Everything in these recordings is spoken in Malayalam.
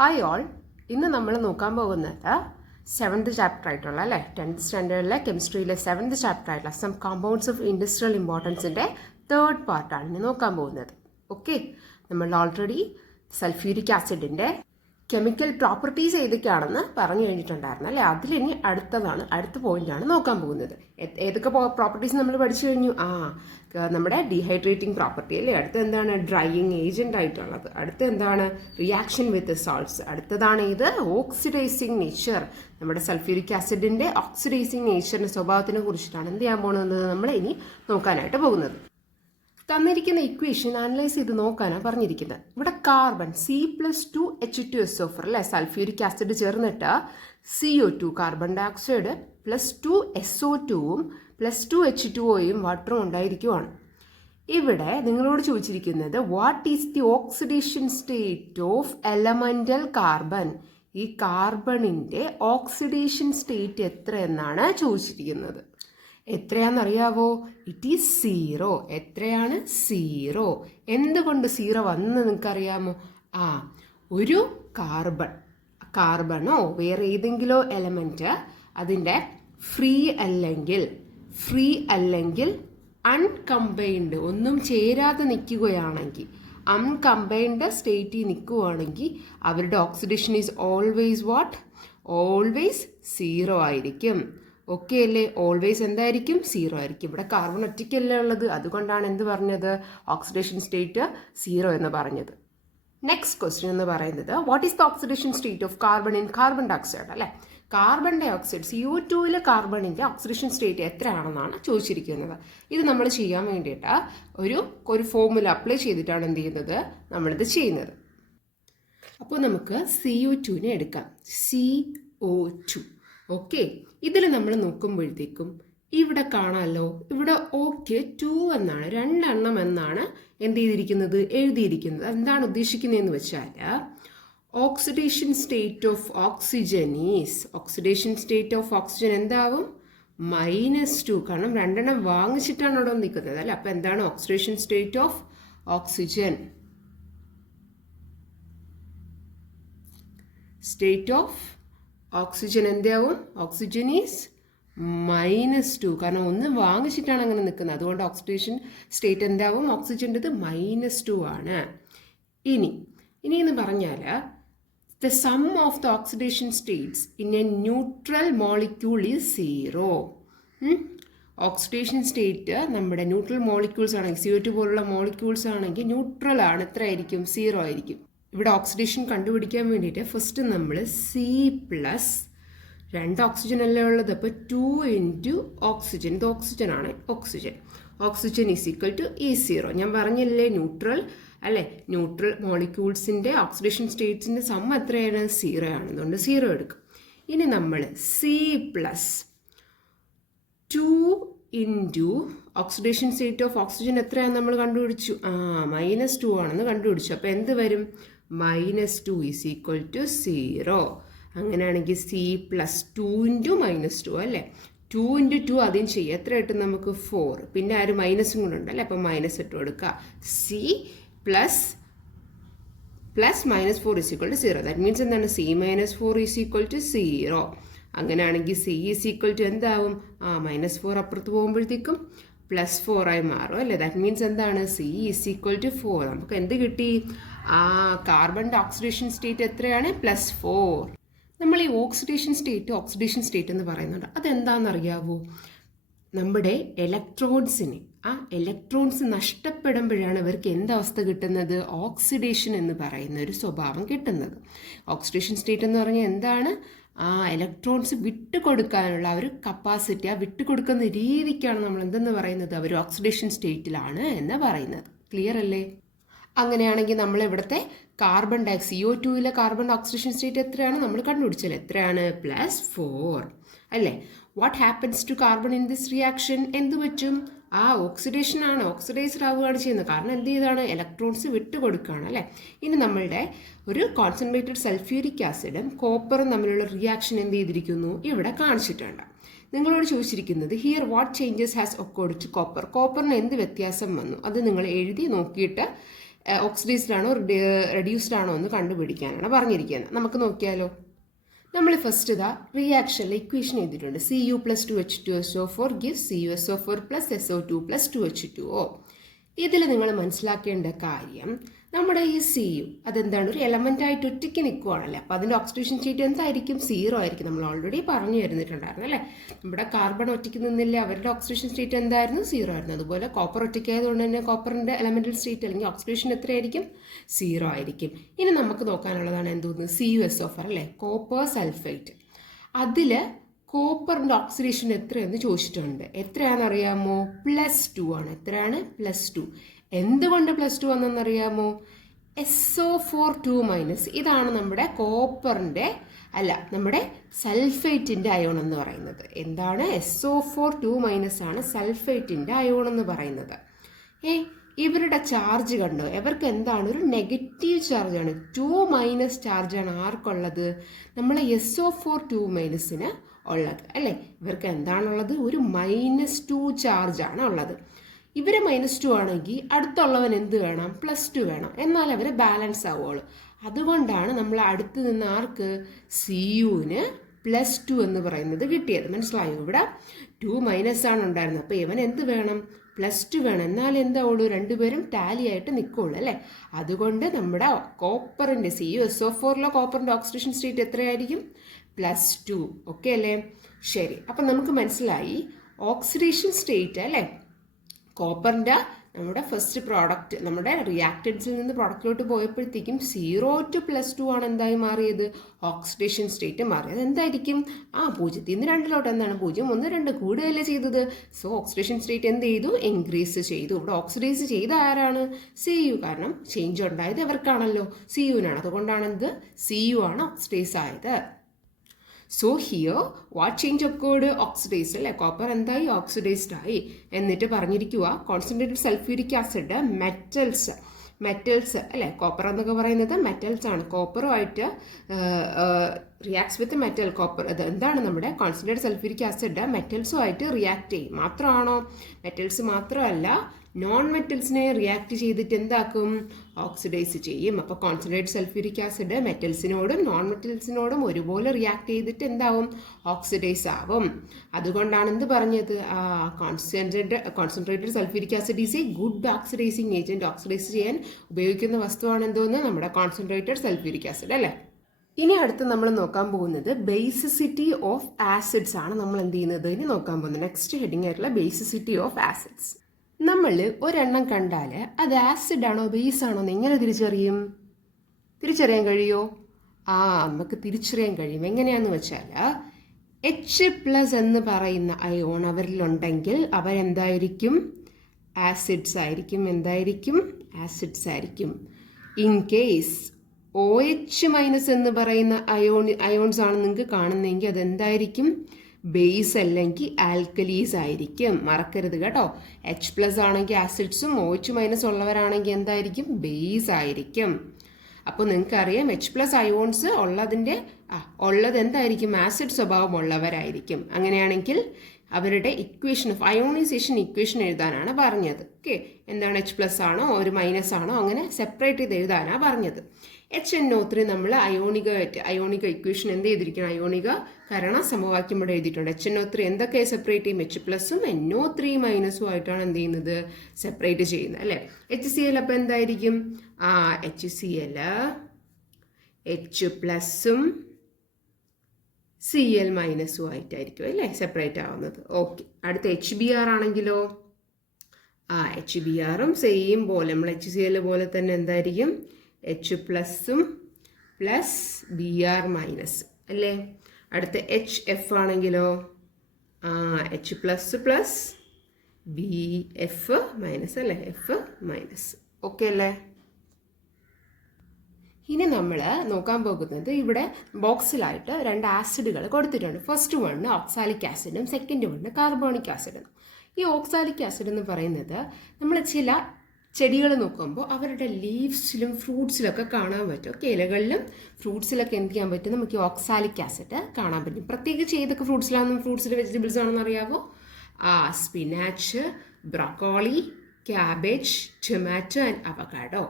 ഹായ് ഓൾ, ഇന്ന് നമ്മൾ നോക്കാൻ പോകുന്നത് 7th ചാപ്റ്റർ ആയിട്ടുള്ള 10th സ്റ്റാൻഡേർഡിലെ കെമിസ്ട്രിയിലെ 7th ചാപ്റ്റർ ആയിട്ടുള്ള സം കോമ്പൗണ്ട്സ് ഓഫ് ഇൻഡസ്ട്രിയൽ ഇമ്പോർട്ടൻസിൻ്റെ 3rd പാർട്ടാണ് ഇനി നോക്കാൻ പോകുന്നത്. ഓക്കെ, നമ്മൾ ഓൾറെഡി സൾഫ്യൂരിക് ആസിഡിൻ്റെ കെമിക്കൽ പ്രോപ്പർട്ടീസ് ഏതൊക്കെയാണെന്ന് പറഞ്ഞു കഴിഞ്ഞിട്ടുണ്ടായിരുന്നു അല്ലേ. അതിലിനി അടുത്ത പോയിന്റാണ് നോക്കാൻ പോകുന്നത്. ഏതൊക്കെ പ്രോപ്പർട്ടീസ് നമ്മൾ പഠിച്ചു കഴിഞ്ഞു? നമ്മുടെ ഡീഹൈഡ്രേറ്റിംഗ് പ്രോപ്പർട്ടി അല്ലേ. അടുത്ത എന്താണ്? ഡ്രൈയിങ് ഏജന്റ് ആയിട്ടുള്ളത്. അടുത്ത എന്താണ്? Reaction with salts. അടുത്തതാണ് ഇത് ഓക്സിഡൈസിങ് നേച്ചർ. നമ്മുടെ സൾഫ്യൂരിക് ആസിഡിന്റെ ഓക്സിഡൈസിങ് നേച്ചറിന്റെ സ്വഭാവത്തിനെ കുറിച്ചിട്ടാണ് എന്ത് ചെയ്യാൻ പോകുന്നത് നമ്മൾ ഇനി നോക്കാനായിട്ട് പോകുന്നത്. തന്നിരിക്കുന്ന ഇക്വേഷൻ അനലൈസ് ചെയ്ത് നോക്കാനാണ് പറഞ്ഞിരിക്കുന്നത്. ഇവിടെ കാർബൺ C+2H2SO4 അല്ലേ, സൾഫ്യൂരിക് ആസിഡ് ചേർന്നിട്ട് CO2 കാർബൺ ഡൈ ഓക്സൈഡ് +2SO2ഉം +2H2Oയും വാട്ടറും ഉണ്ടായിരിക്കുവാണ്. ഇവിടെ നിങ്ങളോട് ചോദിച്ചിരിക്കുന്നത് what is the oxidation state of elemental carbon. ഈ കാർബണിന്റെ ഓക്സിഡേഷൻ സ്റ്റേറ്റ് എത്ര എന്നാണ് ചോദിച്ചിരിക്കുന്നത്. എത്രയാണെന്നറിയാവോ? It is 0. എത്രയാണ്? 0. എന്തുകൊണ്ട് 0 വന്ന് നിങ്ങൾക്കറിയാമോ? ഒരു കാർബണോ വേറെ ഏതെങ്കിലോ എലമെന്റ് അതിൻ്റെ ഫ്രീ അല്ലെങ്കിൽ അൺകമ്പൈൻഡ്, ഒന്നും ചേരാതെ നിൽക്കുകയാണെങ്കിൽ, അൺകമ്പൈൻഡ് സ്റ്റേറ്റിൽ നിൽക്കുകയാണെങ്കിൽ അവരുടെ ഓക്സിഡേഷൻ ഈസ് ഓൾവേസ് 0 ആയിരിക്കും. ഓക്കെ അല്ലേ? ഓൾവേസ് എന്തായിരിക്കും? 0 ആയിരിക്കും. ഇവിടെ കാർബൺ ഒറ്റയ്ക്കല്ലേ ഉള്ളത്, അതുകൊണ്ടാണ് എന്ത് പറഞ്ഞത്? ഓക്സിഡേഷൻ സ്റ്റേറ്റ് 0 എന്ന് പറഞ്ഞത്. നെക്സ്റ്റ് ക്വസ്റ്റ്യൻ എന്ന് പറയുന്നത് what is the oxidation state of carbon in carbon dioxide അല്ലേ. കാർബൺ ഡൈ ഓക്സൈഡ് CO2 കാർബണിൻ്റെ ഓക്സിഡേഷൻ സ്റ്റേറ്റ് എത്രയാണെന്നാണ് ചോദിച്ചിരിക്കുന്നത്. ഇത് നമ്മൾ ചെയ്യാൻ വേണ്ടിയിട്ട് ഒരു ഫോർമുല അപ്ലൈ ചെയ്തിട്ടാണ് എന്ത് ചെയ്യുന്നത്, നമ്മളിത് ചെയ്യുന്നത്. അപ്പോൾ നമുക്ക് CO2 എടുക്കാം. CO2. ഓക്കെ, ഇതിൽ നമ്മൾ നോക്കുമ്പോഴത്തേക്കും ഇവിടെ കാണാമല്ലോ, ഇവിടെ ഓക്കെ 2 എന്നാണ്, 2 എണ്ണം എന്നാണ് എന്ത് ചെയ്തിരിക്കുന്നത്, എഴുതിയിരിക്കുന്നത്. എന്താണ് ഉദ്ദേശിക്കുന്നതെന്ന് വെച്ചാൽ ഓക്സിഡേഷൻ സ്റ്റേറ്റ് ഓഫ് ഓക്സിജൻ എന്താവും? -2. കാരണം 2 എണ്ണം വാങ്ങിച്ചിട്ടാണ് അവിടെ നിൽക്കുന്നത് അല്ലേ. അപ്പം എന്താണ് oxidation state of oxygen? Oxygen എന്താവും? Oxygen is -2. കാരണം ഒന്ന് വാങ്ങിച്ചിട്ടാണ് അങ്ങനെ നിൽക്കുന്നത്, അതുകൊണ്ട് ഓക്സിഡേഷൻ സ്റ്റേറ്റ് എന്താവും? ഓക്സിജൻ്റെത് -2 ആണ്. ഇനി എന്ന് പറഞ്ഞാൽ the sum of the oxidation States in A neutral molecule is 0. Oxidation state നമ്മുടെ ന്യൂട്രൽ മോളിക്യൂൾസ് ആണെങ്കിൽ, CO2 പോലുള്ള മോളിക്യൂൾസ് ആണെങ്കിൽ ന്യൂട്രൽ ആണ്. എത്ര ആയിരിക്കും? 0 ആയിരിക്കും. ഇവിടെ ഓക്സിഡേഷൻ കണ്ടുപിടിക്കാൻ വേണ്ടിയിട്ട് ഫസ്റ്റ് നമ്മൾ C+, 2 ഓക്സിജൻ അല്ലേ ഉള്ളത്, അപ്പോൾ 2 × ഓക്സിജൻ, ഇത് ഓക്സിജൻ ആണ്, oxygen is equal to E0. ഞാൻ പറഞ്ഞില്ലേ ന്യൂട്രൽ അല്ലേ, ന്യൂട്രൽ മോളിക്യൂൾസിൻ്റെ ഓക്സിഡേഷൻ സ്റ്റേറ്റ്സിൻ്റെ സം എത്രയാണ്? 0 ആണ്. അതുകൊണ്ട് 0 എടുക്കും. ഇനി നമ്മൾ C+2 × oxidation state of oxygen എത്രയാണ് നമ്മൾ കണ്ടുപിടിച്ചു? -2 ആണെന്ന് കണ്ടുപിടിച്ചു. അപ്പോൾ എന്ത് വരും? -2 ഈസ് ഈക്വൽ ടു 0. അങ്ങനെയാണെങ്കിൽ C+2 × -2 അല്ലേ. 2 × 2 ആദ്യം ചെയ്യുക. എത്ര കിട്ടും നമുക്ക്? 4. പിന്നെ ആ ഒരു മൈനസും കൂടെ ഉണ്ടല്ലേ, അപ്പം -ഇട്ട് കൊടുക്കുക. C++ -4 is equal to 0. That means എന്താണ്? C -4 is equal to 0. അങ്ങനെയാണെങ്കിൽ C ഈസ് ഈക്വൽ ടു എന്താവും? -4 അപ്പുറത്ത് പോകുമ്പോഴത്തേക്കും +4 ആയി മാറും അല്ലേ. ദാറ്റ് മീൻസ് എന്താണ്? C is equal to 4. നമുക്ക് എന്ത് കിട്ടി? കാർബണിൻ്റെ ഓക്സിഡേഷൻ സ്റ്റേറ്റ് എത്രയാണ്? +4. നമ്മൾ ഈ ഓക്സിഡേഷൻ സ്റ്റേറ്റ് എന്ന് പറയുന്നുണ്ട്. അതെന്താണെന്നറിയാവോ? നമ്മുടെ ഇലക്ട്രോൺസ് നഷ്ടപ്പെടുമ്പോഴാണ് ഇവർക്ക് എന്തവസ്ഥ കിട്ടുന്നത്? ഓക്സിഡേഷൻ എന്ന് പറയുന്ന ഒരു സ്വഭാവം കിട്ടുന്നത്. ഓക്സിഡേഷൻ സ്റ്റേറ്റ് എന്ന് പറഞ്ഞാൽ എന്താണ്? ഇലക്ട്രോൺസ് വിട്ടുകൊടുക്കാനുള്ള ഒരു കപ്പാസിറ്റി, വിട്ടുകൊടുക്കുന്ന രീതിക്കാണ് നമ്മൾ എന്തെന്ന് പറയുന്നത്? അവർ ഓക്സിഡേഷൻ സ്റ്റേറ്റിലാണ് എന്ന് പറയുന്നത്. ക്ലിയർ അല്ലേ? അങ്ങനെയാണെങ്കിൽ നമ്മൾ ഇവിടുത്തെ CO2 കാർബൺ ഓക്സിഡേഷൻ സ്റ്റേറ്റ് എത്രയാണ് നമ്മൾ കണ്ടുപിടിച്ചല്ലേ? എത്രയാണ്? +4 അല്ലേ. What happens to carbon in this reaction? എന്ത് പറ്റും? ഓക്സിഡേഷൻ ആണ്, ഓക്സിഡൈസ്ഡ് ആവുകയാണ് ചെയ്യുന്നത്. കാരണം എന്ത് ചെയ്താണ്? ഇലക്ട്രോൺസ് വിട്ടുകൊടുക്കുകയാണ് അല്ലേ. ഇനി നമ്മളുടെ ഒരു കോൺസെൻട്രേറ്റഡ് സൾഫ്യൂരിക് ആസിഡും കോപ്പറും തമ്മിലുള്ള റിയാക്ഷൻ എന്ത് ചെയ്തിരിക്കുന്നു? ഇവിടെ കാണിച്ചിട്ടുണ്ട്. നിങ്ങളോട് ചോദിച്ചിരിക്കുന്നത് here what changes has occurred to കോപ്പറിന് എന്ത് വ്യത്യാസം വന്നു? അത് നിങ്ങൾ എഴുതി നോക്കിയിട്ട് ഓക്സിഡൈസ്ഡ് ആണോ റെഡ്യൂസ്ഡ് ആണോ എന്ന് കണ്ടുപിടിക്കാനാണ് പറഞ്ഞിരിക്കുന്നത്. നമുക്ക് നോക്കിയാലോ. നമ്മൾ ഫസ്റ്റ് ഇതാ റിയാക്ഷനിൽ ഇക്വേഷൻ എഴുതിയിട്ടുണ്ട്. Cu+2H2SO4 gives CuSO4 plus SO2 plus 2H2O. ഇതിൽ നിങ്ങൾ മനസ്സിലാക്കേണ്ട കാര്യം, നമ്മുടെ ഈ Cu അതെന്താണ്, ഒരു എലമെൻ്റ് ആയിട്ട് ഒറ്റയ്ക്ക് നിൽക്കുവാണല്ലേ. അപ്പോൾ അതിൻ്റെ ഓക്സിഡേഷൻ സ്റ്റേറ്റ് എന്തായിരിക്കും? 0 ആയിരിക്കും. നമ്മൾ ഓൾറെഡി പറഞ്ഞു തരുന്നിട്ടുണ്ടായിരുന്നു അല്ലേ. നമ്മുടെ കാർബൺ ഒറ്റയ്ക്ക് നിന്നില്ല, അവരുടെ ഓക്സിഡേഷൻ സ്റ്റേറ്റ് എന്തായിരുന്നു? 0 ആയിരുന്നു. അതുപോലെ കോപ്പർ ഒറ്റയ്ക്ക് ആയതുകൊണ്ട് തന്നെ കോപ്പറിൻ്റെ എലമെൻ്റൽ സ്റ്റേറ്റ് അല്ലെങ്കിൽ ഓക്സിഡേഷൻ എത്രയായിരിക്കും? 0 ആയിരിക്കും. ഇനി നമുക്ക് നോക്കാനുള്ളതാണ് എന്തോന്ന്? CuSO4 അല്ലേ, കോപ്പർ സൾഫേറ്റ്. അതിൽ കോപ്പറിൻ്റെ ഓക്സിഡേഷൻ എത്രയെന്ന് ചോദിച്ചിട്ടുണ്ട്. എത്രയാണെന്ന് അറിയാമോ? +2 ആണ്. എത്രയാണ്? +2. എന്തുകൊണ്ട് +2 വന്നെന്നറിയാമോ? SO4 ഇതാണ് നമ്മുടെ കോപ്പറിൻ്റെ നമ്മുടെ സൾഫേറ്റിൻ്റെ അയോൺ എന്ന് പറയുന്നത്. എന്താണ്? SO4 ആണ് സൾഫേറ്റിൻ്റെ അയോൺ എന്ന് പറയുന്നത്. ഇവരുടെ ചാർജ് കണ്ടോ? ഇവർക്ക് എന്താണ്? ഒരു നെഗറ്റീവ് ചാർജാണ്. 2- ചാർജാണ് ആർക്കുള്ളത്? നമ്മളെ SO4 ഉള്ളത് അല്ലേ. ഇവർക്ക് എന്താണുള്ളത്? ഒരു -2 ചാർജാണ് ഉള്ളത്. ഇവർ -2 ആണെങ്കിൽ അടുത്തുള്ളവൻ എന്ത് വേണം? +2 വേണം. എന്നാൽ അവർ ബാലൻസ് ആവുള്ളൂ. അതുകൊണ്ടാണ് നമ്മൾ അടുത്ത് നിന്ന് ആർക്ക്? Cuന് +2 എന്ന് പറയുന്നത് കിട്ടിയത്. മനസ്സിലായോ? ഇവിടെ 2- ആണ് ഉണ്ടായിരുന്നത്. അപ്പോൾ ഇവൻ എന്ത് വേണം? +2 വേണം. എന്നാൽ എന്താവുള്ളൂ? രണ്ടുപേരും ടാലി ആയിട്ട് നിൽക്കുള്ളൂ അല്ലേ. അതുകൊണ്ട് നമ്മുടെ കോപ്പറിൻ്റെ CuSO4 കോപ്പറിൻ്റെ ഓക്സിഡേഷൻ സ്റ്റേറ്റ് എത്രയായിരിക്കും? +2. ഓക്കെ അല്ലേ? ശരി. അപ്പം നമുക്ക് മനസ്സിലായി ഓക്സിഡേഷൻ സ്റ്റേറ്റ് അല്ലേ. കോപ്പറിൻ്റെ നമ്മുടെ ഫസ്റ്റ് പ്രോഡക്റ്റ് നമ്മുടെ റിയാക്റ്റൻസിൽ നിന്ന് പ്രോഡക്റ്റിലോട്ട് പോയപ്പോഴത്തേക്കും 0 to +2 ആണ് എന്തായി മാറിയത്? ഓക്സിഡേഷൻ സ്റ്റേറ്റ് മാറിയത്. എന്തായിരിക്കും? 0 നിന്ന് 2 എന്താണ്? 0, 1, 2 കൂടുകയല്ലേ ചെയ്തത്. സോ ഓക്സിഡേഷൻ സ്റ്റേറ്റ് എന്ത് ചെയ്തു? ഇൻക്രീസ് ചെയ്തു. ഇവിടെ ഓക്സിഡൈസ് ചെയ്ത ആരാണ്? Cu. കാരണം ചേഞ്ച് ഉണ്ടായത് എവർക്കാണല്ലോ? Cuനാണ്. അതുകൊണ്ടാണ് എന്ത്? Cu ആണ് ഓക്സിഡൈസ് ആയത്. So here what change occurred? Oxidised അല്ലേ. കോപ്പർ എന്തായി? ഓക്സിഡൈസ്ഡ് ആയി. എന്നിട്ട് പറഞ്ഞിരിക്കുക കോൺസെൻട്രേറ്റഡ് സൾഫ്യൂരിക് ആസിഡ് മെറ്റൽസ് അല്ലേ. കോപ്പർ എന്നൊക്കെ പറയുന്നത് മെറ്റൽസ് ആണ്. കോപ്പറുമായിട്ട് റിയാക്ട്സ് വിത്ത് മെറ്റൽ. കോപ്പർ അത് എന്താണ്? നമ്മുടെ കോൺസെൻട്രേറ്റഡ് സൾഫ്യൂരിക് ആസിഡ് മെറ്റൽസുമായിട്ട് റിയാക്ട് ചെയ്യും. മാത്രമാണോ? മെറ്റൽസ് മാത്രമല്ല, നോൺ മെറ്റൽസിനെ റിയാക്ട് ചെയ്തിട്ട് എന്താക്കും? ഓക്സിഡൈസ് ചെയ്യും. അപ്പോൾ കോൺസെൻട്രേറ്റഡ് സൾഫ്യൂരിക് ആസിഡ് മെറ്റൽസിനോടും നോൺ മെറ്റൽസിനോടും ഒരുപോലെ റിയാക്ട് ചെയ്തിട്ട് എന്താവും? ഓക്സിഡൈസ് ആവും. അതുകൊണ്ടാണ് എന്ത് പറഞ്ഞത്? Concentrated sulphuric acid is A good oxidising agent. Oxidise ചെയ്യാൻ ഉപയോഗിക്കുന്ന വസ്തുവാണ് എന്തോന്ന്? നമ്മുടെ കോൺസെൻട്രേറ്റഡ് സൾഫ്യൂരിക് ആസിഡ് അല്ലേ. ഇനി അടുത്ത് നമ്മൾ നോക്കാൻ പോകുന്നത് ബേസിസിറ്റി ഓഫ് ആസിഡ്സ് ആണ്. നമ്മൾ എന്ത് ചെയ്യുന്നത്? ഇനി നോക്കാൻ പോകുന്നത് നെക്സ്റ്റ് ഹെഡിങ് ആയിട്ടുള്ള ബേസിസിറ്റി ഓഫ് ആസിഡ്സ്. നമ്മൾ ഒരെണ്ണം കണ്ടാൽ അത് ആസിഡ് ആണോ ബേസ് ആണോ എന്ന് എങ്ങനെ തിരിച്ചറിയാൻ കഴിയുമോ? നമുക്ക് തിരിച്ചറിയാൻ കഴിയും. എങ്ങനെയാണെന്ന് വെച്ചാൽ H+ എന്ന് പറയുന്ന അയോൺ അവരിലുണ്ടെങ്കിൽ അവരെന്തായിരിക്കും? ആസിഡ്സ് ആയിരിക്കും. എന്തായിരിക്കും? ആസിഡ്സ് ആയിരിക്കും. ഇൻ കേസ് OH- എന്ന് പറയുന്ന അയോൺസ് ആണ് നിങ്ങൾക്ക് കാണുന്നതെങ്കിൽ അതെന്തായിരിക്കും? ബേസ് അല്ലെങ്കിൽ ആൽക്കലീസ് ആയിരിക്കും. മറക്കരുത് കേട്ടോ. H+ ആണെങ്കിൽ ആസിഡ്സും OH- ഉള്ളവരാണെങ്കിൽ എന്തായിരിക്കും? ബേസ് ആയിരിക്കും. അപ്പോൾ നിങ്ങൾക്കറിയാം H+ അയോൺസ് ഉള്ളത് എന്തായിരിക്കും? ആസിഡ് സ്വഭാവം ഉള്ളവരായിരിക്കും. അങ്ങനെയാണെങ്കിൽ അവരുടെ ഇക്വേഷൻ ഓഫ് അയോണൈസേഷൻ ഇക്വേഷൻ എഴുതാനാണ് പറഞ്ഞത്. ഓക്കെ, എന്താണ്? H+ ആണോ ഒരു മൈനസ് ആണോ അങ്ങനെ സെപ്പറേറ്റ് ചെയ്ത് എഴുതാനാണ് പറഞ്ഞത്. HNO3 നമ്മൾ അയോണിക ഇക്വേഷൻ എന്ത് ചെയ്തിരിക്കണം? അയോണിക കരണ സമവാക്യം ഇവിടെ എഴുതിയിട്ടുണ്ട്. HNO3 എന്തൊക്കെ സെപ്പറേറ്റ് ചെയ്യും? H+ഉം NO3- ആയിട്ടാണ് എന്ത് ചെയ്യുന്നത്? സെപ്പറേറ്റ് ചെയ്യുന്നത് അല്ലേ. HCl അപ്പോൾ എന്തായിരിക്കും? HCl H+ഉം Cl- ആയിട്ടായിരിക്കും അല്ലേ സെപ്പറേറ്റ് ആവുന്നത്. ഓക്കെ, അടുത്ത HBr ആണെങ്കിലോ HBrഉം സെയിം പോലെ നമ്മൾ HCl പോലെ തന്നെ എന്തായിരിക്കും? H+ഉം Br- അല്ലേ. അടുത്ത HF ആണെങ്കിലോ H+ BF- അല്ലേ. F-. ഓക്കെ അല്ലേ. ഇനി നമ്മൾ നോക്കാൻ പോകുന്നത് ഇവിടെ ബോക്സിലായിട്ട് 2 ആസിഡുകൾ കൊടുത്തിട്ടുണ്ട്. ഫസ്റ്റ് വണ് ഓക്സാലിക് ആസിഡും സെക്കൻഡ് വണ് കാർബോണിക് ആസിഡും. ഈ ഓക്സാലിക് ആസിഡ് എന്ന് പറയുന്നത് നമ്മൾ ചില ചെടികൾ നോക്കുമ്പോൾ അവരുടെ ലീവ്സിലും ഫ്രൂട്ട്സിലൊക്കെ കാണാൻ പറ്റും. ഓക്കെ, ഇലകളിലും ഫ്രൂട്ട്സിലൊക്കെ എന്ത് ചെയ്യാൻ പറ്റും? നമുക്ക് ഓക്സാലിക് ആസിഡ് കാണാൻ പറ്റും. പ്രത്യേകിച്ച് ഏതൊക്കെ ഫ്രൂട്ട്സിലാണെന്നും ഫ്രൂട്ട്സിലെ വെജിറ്റബിൾസ് ആണെന്ന് അറിയാമോ? Spinach, broccoli, cabbage, tomato and avocado.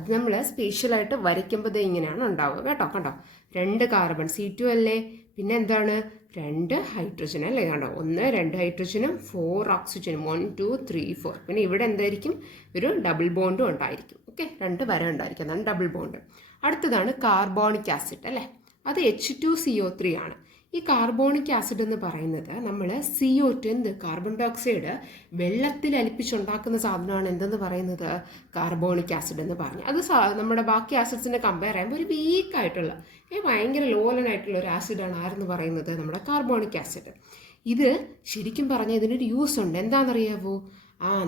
അത് നമ്മൾ സ്പെഷ്യലായിട്ട് വരയ്ക്കുമ്പോൾ ഇങ്ങനെയാണ് ഉണ്ടാവുക കേട്ടോ. കണ്ടോ, 2 കാർബൺ C2 അല്ലേ, പിന്നെ എന്താണ് 2 ഹൈഡ്രജൻ അല്ലേ, കണ്ടോ 1 2 ഹൈഡ്രജനും 4 ഓക്സിജനും 1 2 3 4. പിന്നെ ഇവിടെ എന്തായിരിക്കും, ഒരു ഡബിൾ ബോണ്ടും ഉണ്ടായിരിക്കും. ഓക്കെ, 2 വര ഉണ്ടായിരിക്കും, അതാണ് ഡബിൾ ബോണ്ട്. അടുത്തതാണ് കാർബോണിക് ആസിഡ് അല്ലേ, അത് H2CO3 ആണ്. ഈ കാർബോണിക് ആസിഡ് എന്ന് പറയുന്നത് നമ്മൾ CO2 എന്ത് കാർബൺ ഡൈ ഓക്സൈഡ് വെള്ളത്തിൽ അലിപ്പിച്ചുണ്ടാക്കുന്ന സാധനമാണ് എന്തെന്ന് പറയുന്നത്, കാർബോണിക് ആസിഡ് എന്ന് പറഞ്ഞു. അത് നമ്മുടെ ബാക്കി ആസിഡ്സിനെ കമ്പയർ ചെയ്യുമ്പോൾ ഒരു വീക്കായിട്ടുള്ള ഭയങ്കര ലോലനായിട്ടുള്ള ഒരു ആസിഡാണ് ആരെന്ന് പറയുന്നത്, നമ്മുടെ കാർബോണിക് ആസിഡ്. ഇത് ശരിക്കും പറഞ്ഞാൽ ഇതിനൊരു യൂസ് ഉണ്ട്, എന്താണെന്നറിയാവോ,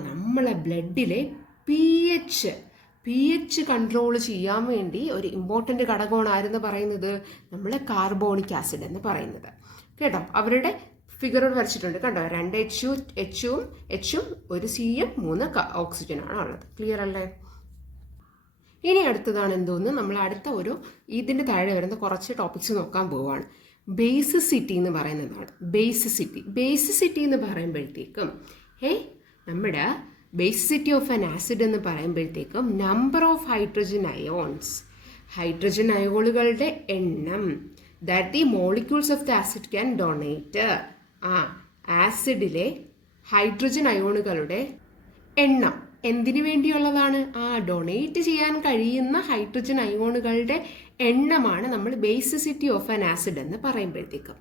നമ്മളെ ബ്ലഡിലെ പി എച്ച് കൺട്രോൾ ചെയ്യാൻ വേണ്ടി ഒരു ഇമ്പോർട്ടൻ്റ് ഘടകമാണ് ആരെന്ന് പറയുന്നത്, നമ്മൾ കാർബോണിക് ആസിഡ് എന്ന് പറയുന്നത് കേട്ടോ. അവരുടെ ഫിഗറോട് വരച്ചിട്ടുണ്ട് കണ്ടോ, 2 എച്ചും 1 സിയും 3 ഓക്സിജനാണ് ഉള്ളത്. ക്ലിയർ അല്ലേ? ഇനി അടുത്തതാണ് എന്തോന്ന്, നമ്മൾ അടുത്ത ഒരു ഇതിൻ്റെ താഴെ വരുന്ന കുറച്ച് ടോപ്പിക്സ് നോക്കാൻ പോവുകയാണ്. ബേസിസിറ്റി എന്ന് പറയുന്നതാണ്. ബേസിസിറ്റി എന്ന് പറയുമ്പോഴത്തേക്കും നമ്മുടെ ബേസിസിറ്റി ഓഫ് ആൻ ആസിഡ് എന്ന് പറയുമ്പോഴത്തേക്കും നമ്പർ ഓഫ് ഹൈഡ്രജൻ അയോണുകളുടെ എണ്ണം that the molecules of the acid can donate. ആസിഡിലെ ഹൈഡ്രജൻ അയോണുകളുടെ എണ്ണം എന്തിനു വേണ്ടിയുള്ളതാണ്, ഡൊണേറ്റ് ചെയ്യാൻ കഴിയുന്ന ഹൈഡ്രജൻ അയോണുകളുടെ എണ്ണമാണ് നമ്മൾ ബേസിസിറ്റി ഓഫ് ആൻ ആസിഡ് എന്ന് പറയുമ്പോഴത്തേക്കും.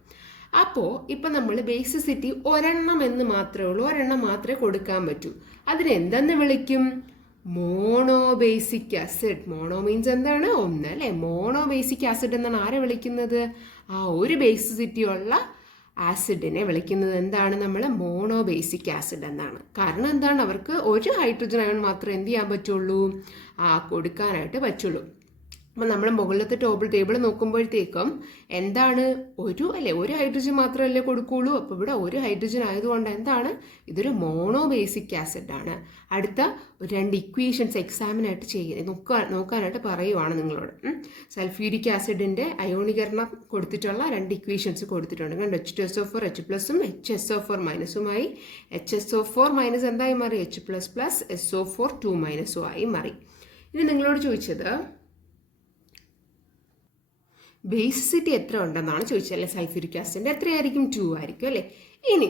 അപ്പോൾ ഇപ്പം നമ്മൾ ബേസിസിറ്റി ഒരെണ്ണം എന്ന് മാത്രമേ ഉള്ളൂ, ഒരെണ്ണം മാത്രമേ കൊടുക്കാൻ പറ്റൂ. അതിനെന്തെന്ന് വിളിക്കും, മോണോബേസിക് ആസിഡ്. മോണോ മീൻസ് എന്താണ്, 1 അല്ലേ. മോണോബേസിക് ആസിഡ് എന്നാണ് ആരെ വിളിക്കുന്നത്, ഒരു ബേസിസിറ്റി ഉള്ള ആസിഡിനെ വിളിക്കുന്നത് എന്താണ്, നമ്മൾ മോണോബേസിക് ആസിഡ് എന്നാണ്. കാരണം എന്താണ്, അവർക്ക് ഒരു ഹൈഡ്രജൻ അയോൺ മാത്രമേ എന്ത് ചെയ്യാൻ പറ്റുള്ളൂ, കൊടുക്കാനായിട്ട് പറ്റുള്ളൂ. അപ്പം നമ്മൾ മുകളിലത്തെ ടേബിൾ നോക്കുമ്പോഴത്തേക്കും എന്താണ്, ഒരു ഹൈഡ്രജൻ മാത്രമല്ലേ കൊടുക്കുകയുള്ളൂ. അപ്പോൾ ഇവിടെ ഒരു ഹൈഡ്രജൻ ആയതുകൊണ്ട് എന്താണ്, ഇതൊരു മോണോബേസിക് ആസിഡ് ആണ്. അടുത്ത 2 ഇക്വേഷൻസ് എക്സാമിനായിട്ട് നോക്കാനായിട്ട് പറയുവാണ് നിങ്ങളോട്. സൾഫ്യൂരിക് ആസിഡിൻ്റെ അയോണീകരണം കൊടുത്തിട്ടുള്ള 2 ഇക്വേഷൻസ് കൊടുത്തിട്ടുണ്ട് കണ്ടോ, H2SO4 H+ഉം HSO4- HSO4- എന്തായി മാറി, H++ SO4 2- ആയി മാറി. ഇനി നിങ്ങളോട് ചോദിച്ചത് ബേസിസിറ്റി എത്ര ഉണ്ടെന്നാണ് ചോദിച്ചല്ലേ. സൾഫ്യൂരിക് ആസിഡിൻ്റെ എത്രയായിരിക്കും, 2 ആയിരിക്കും അല്ലേ. ഇനി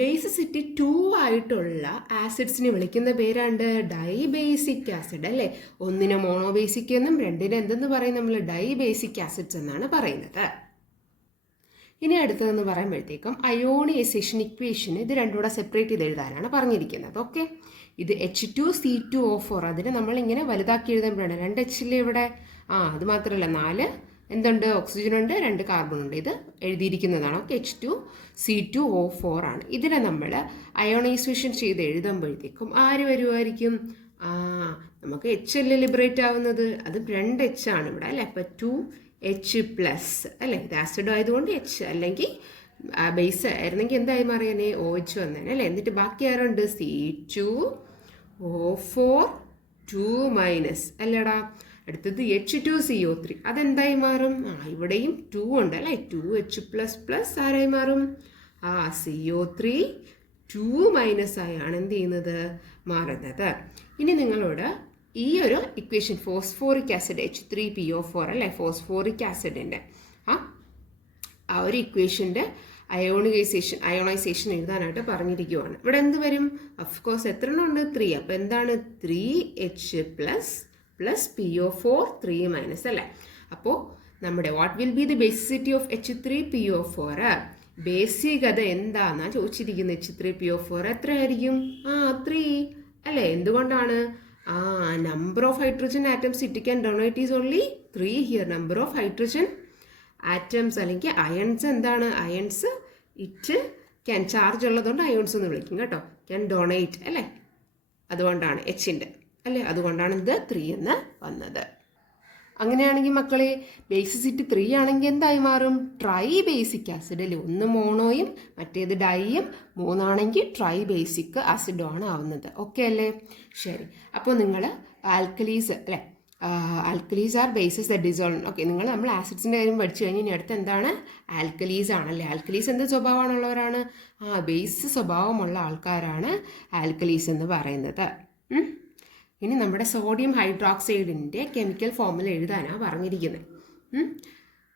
ബേസിസിറ്റി 2 ആയിട്ടുള്ള ആസിഡ്സിനെ വിളിക്കുന്ന പേരാണ്ട് ഡൈബേസിക് ആസിഡ് അല്ലേ. 1 മോണോബേസിക് എന്നും 2 എന്തെന്ന് പറയും, നമ്മൾ ഡൈബേസിക് ആസിഡ്സ് എന്നാണ് പറയുന്നത്. ഇനി അടുത്തതെന്ന് പറയുമ്പോഴത്തേക്കും അയോണൈസേഷൻ ഇക്വേഷൻ, ഇത് രണ്ടും കൂടെ സെപ്പറേറ്റ് ചെയ്ത് എഴുതാനാണ് പറഞ്ഞിരിക്കുന്നത്. ഓക്കെ, ഇത് H2C2O4, അതിനെ നമ്മളിങ്ങനെ വലുതാക്കി എഴുതുമ്പോഴാണ് 2 H ഇവിടെ, അത് മാത്രമല്ല 4 എന്തുണ്ട്, ഓക്സിജൻ ഉണ്ട്, 2 കാർബൺ ഉണ്ട്. ഇത് എഴുതിയിരിക്കുന്നതാണ്. ഓക്കെ, H2C2O4 ആണ്. ഇതിനെ നമ്മൾ അയോണൈസേഷൻ ചെയ്ത് എഴുതുമ്പോഴത്തേക്കും ആര് വരുമായിരിക്കും, നമുക്ക് H അല്ലേ ലിബറേറ്റ് ആവുന്നത്, അത് 2 H ആണ് ഇവിടെ അല്ലേ. അപ്പോൾ 2H+ അല്ലേ, ഇത് ആസിഡ് ആയതുകൊണ്ട് H, അല്ലെങ്കിൽ ബേസ് ആയിരുന്നെങ്കിൽ എന്തായി മാറിയനെ, OH വന്നേനെ അല്ലേ. എന്നിട്ട് ബാക്കി ആരുണ്ട്, C2O4 2- അല്ലേടാ. അടുത്തത് H2CO3, അതെന്തായി മാറും, ഇവിടെയും 2 ഉണ്ട് അല്ലേ, 2H++ ആരായി മാറും, CO3 2- ആയാണ് എന്ത് ചെയ്യുന്നത്, മാറുന്നത്. ഇനി നിങ്ങളോട് ഈ ഒരു ഇക്വേഷൻ ഫോസ്ഫോറിക് ആസിഡ് H3PO4 അല്ലേ, ഫോസ്ഫോറിക് ആസിഡിൻ്റെ ഒരു ഇക്വേഷൻ്റെ അയോണൈസേഷൻ എഴുതാനായിട്ട് പറഞ്ഞിരിക്കുവാണ്. ഇവിടെ എന്ത് വരും, അഫ്കോഴ്സ് എത്ര എണ്ണം ഉണ്ട്, 3. അപ്പോൾ എന്താണ് 3H+ PO4 3- അല്ലേ. അപ്പോൾ നമ്മുടെ what will be the basicity of H3PO4, ബേസികത എന്താണെന്നാണ് ചോദിച്ചിരിക്കുന്നത്. H3PO4 എത്രയായിരിക്കും, 3 അല്ലേ. എന്തുകൊണ്ടാണ്, number of hydrogen atoms it can donate is only 3 here. Number of hydrogen atoms അല്ലെങ്കിൽ അയൺസ് എന്താണ്, അയൺസ് ഇറ്റ് ക്യാൻ ചാർജ് ഉള്ളതുകൊണ്ട് അയോൺസ് എന്ന് വിളിക്കും കേട്ടോ. ക്യാൻ ഡൊണേറ്റ് അല്ലേ, അതുകൊണ്ടാണ് Hൻ്റെ അല്ലേ, അതുകൊണ്ടാണ് ഇത് 3 എന്ന് വന്നത്. അങ്ങനെയാണെങ്കിൽ മക്കളെ ബേസിസിറ്റി 3 ആണെങ്കിൽ എന്തായി മാറും, ട്രൈ ബേസിക് ആസിഡ് അല്ലേ. 1 മോണോയും മറ്റേത് ഡൈയും, 3 ആണെങ്കിൽ ട്രൈ ബേസിക് ആസിഡും ആണ് ആവുന്നത്. ഓക്കെ അല്ലേ, ശരി. അപ്പോൾ നിങ്ങൾ ആൽക്കലീസ് അല്ലേ, alkalis are bases the dissolve. Okay, നമ്മൾ ആസിഡ്സിൻ്റെ കാര്യം പഠിച്ചു കഴിഞ്ഞ് ഇനി അടുത്ത് എന്താണ്, ആൽക്കലീസ് ആണല്ലേ. ആൽക്കലീസ് എന്ത് സ്വഭാവമാണുള്ളവരാണ്, ബേസ് സ്വഭാവമുള്ള ആൾക്കാരാണ് ആൽക്കലീസ് എന്ന് പറയുന്നത്. ഇനി നമ്മുടെ സോഡിയം ഹൈഡ്രോക്സൈഡിൻ്റെ കെമിക്കൽ ഫോർമുല എഴുതാനാണ് പറഞ്ഞിരിക്കുന്നത്.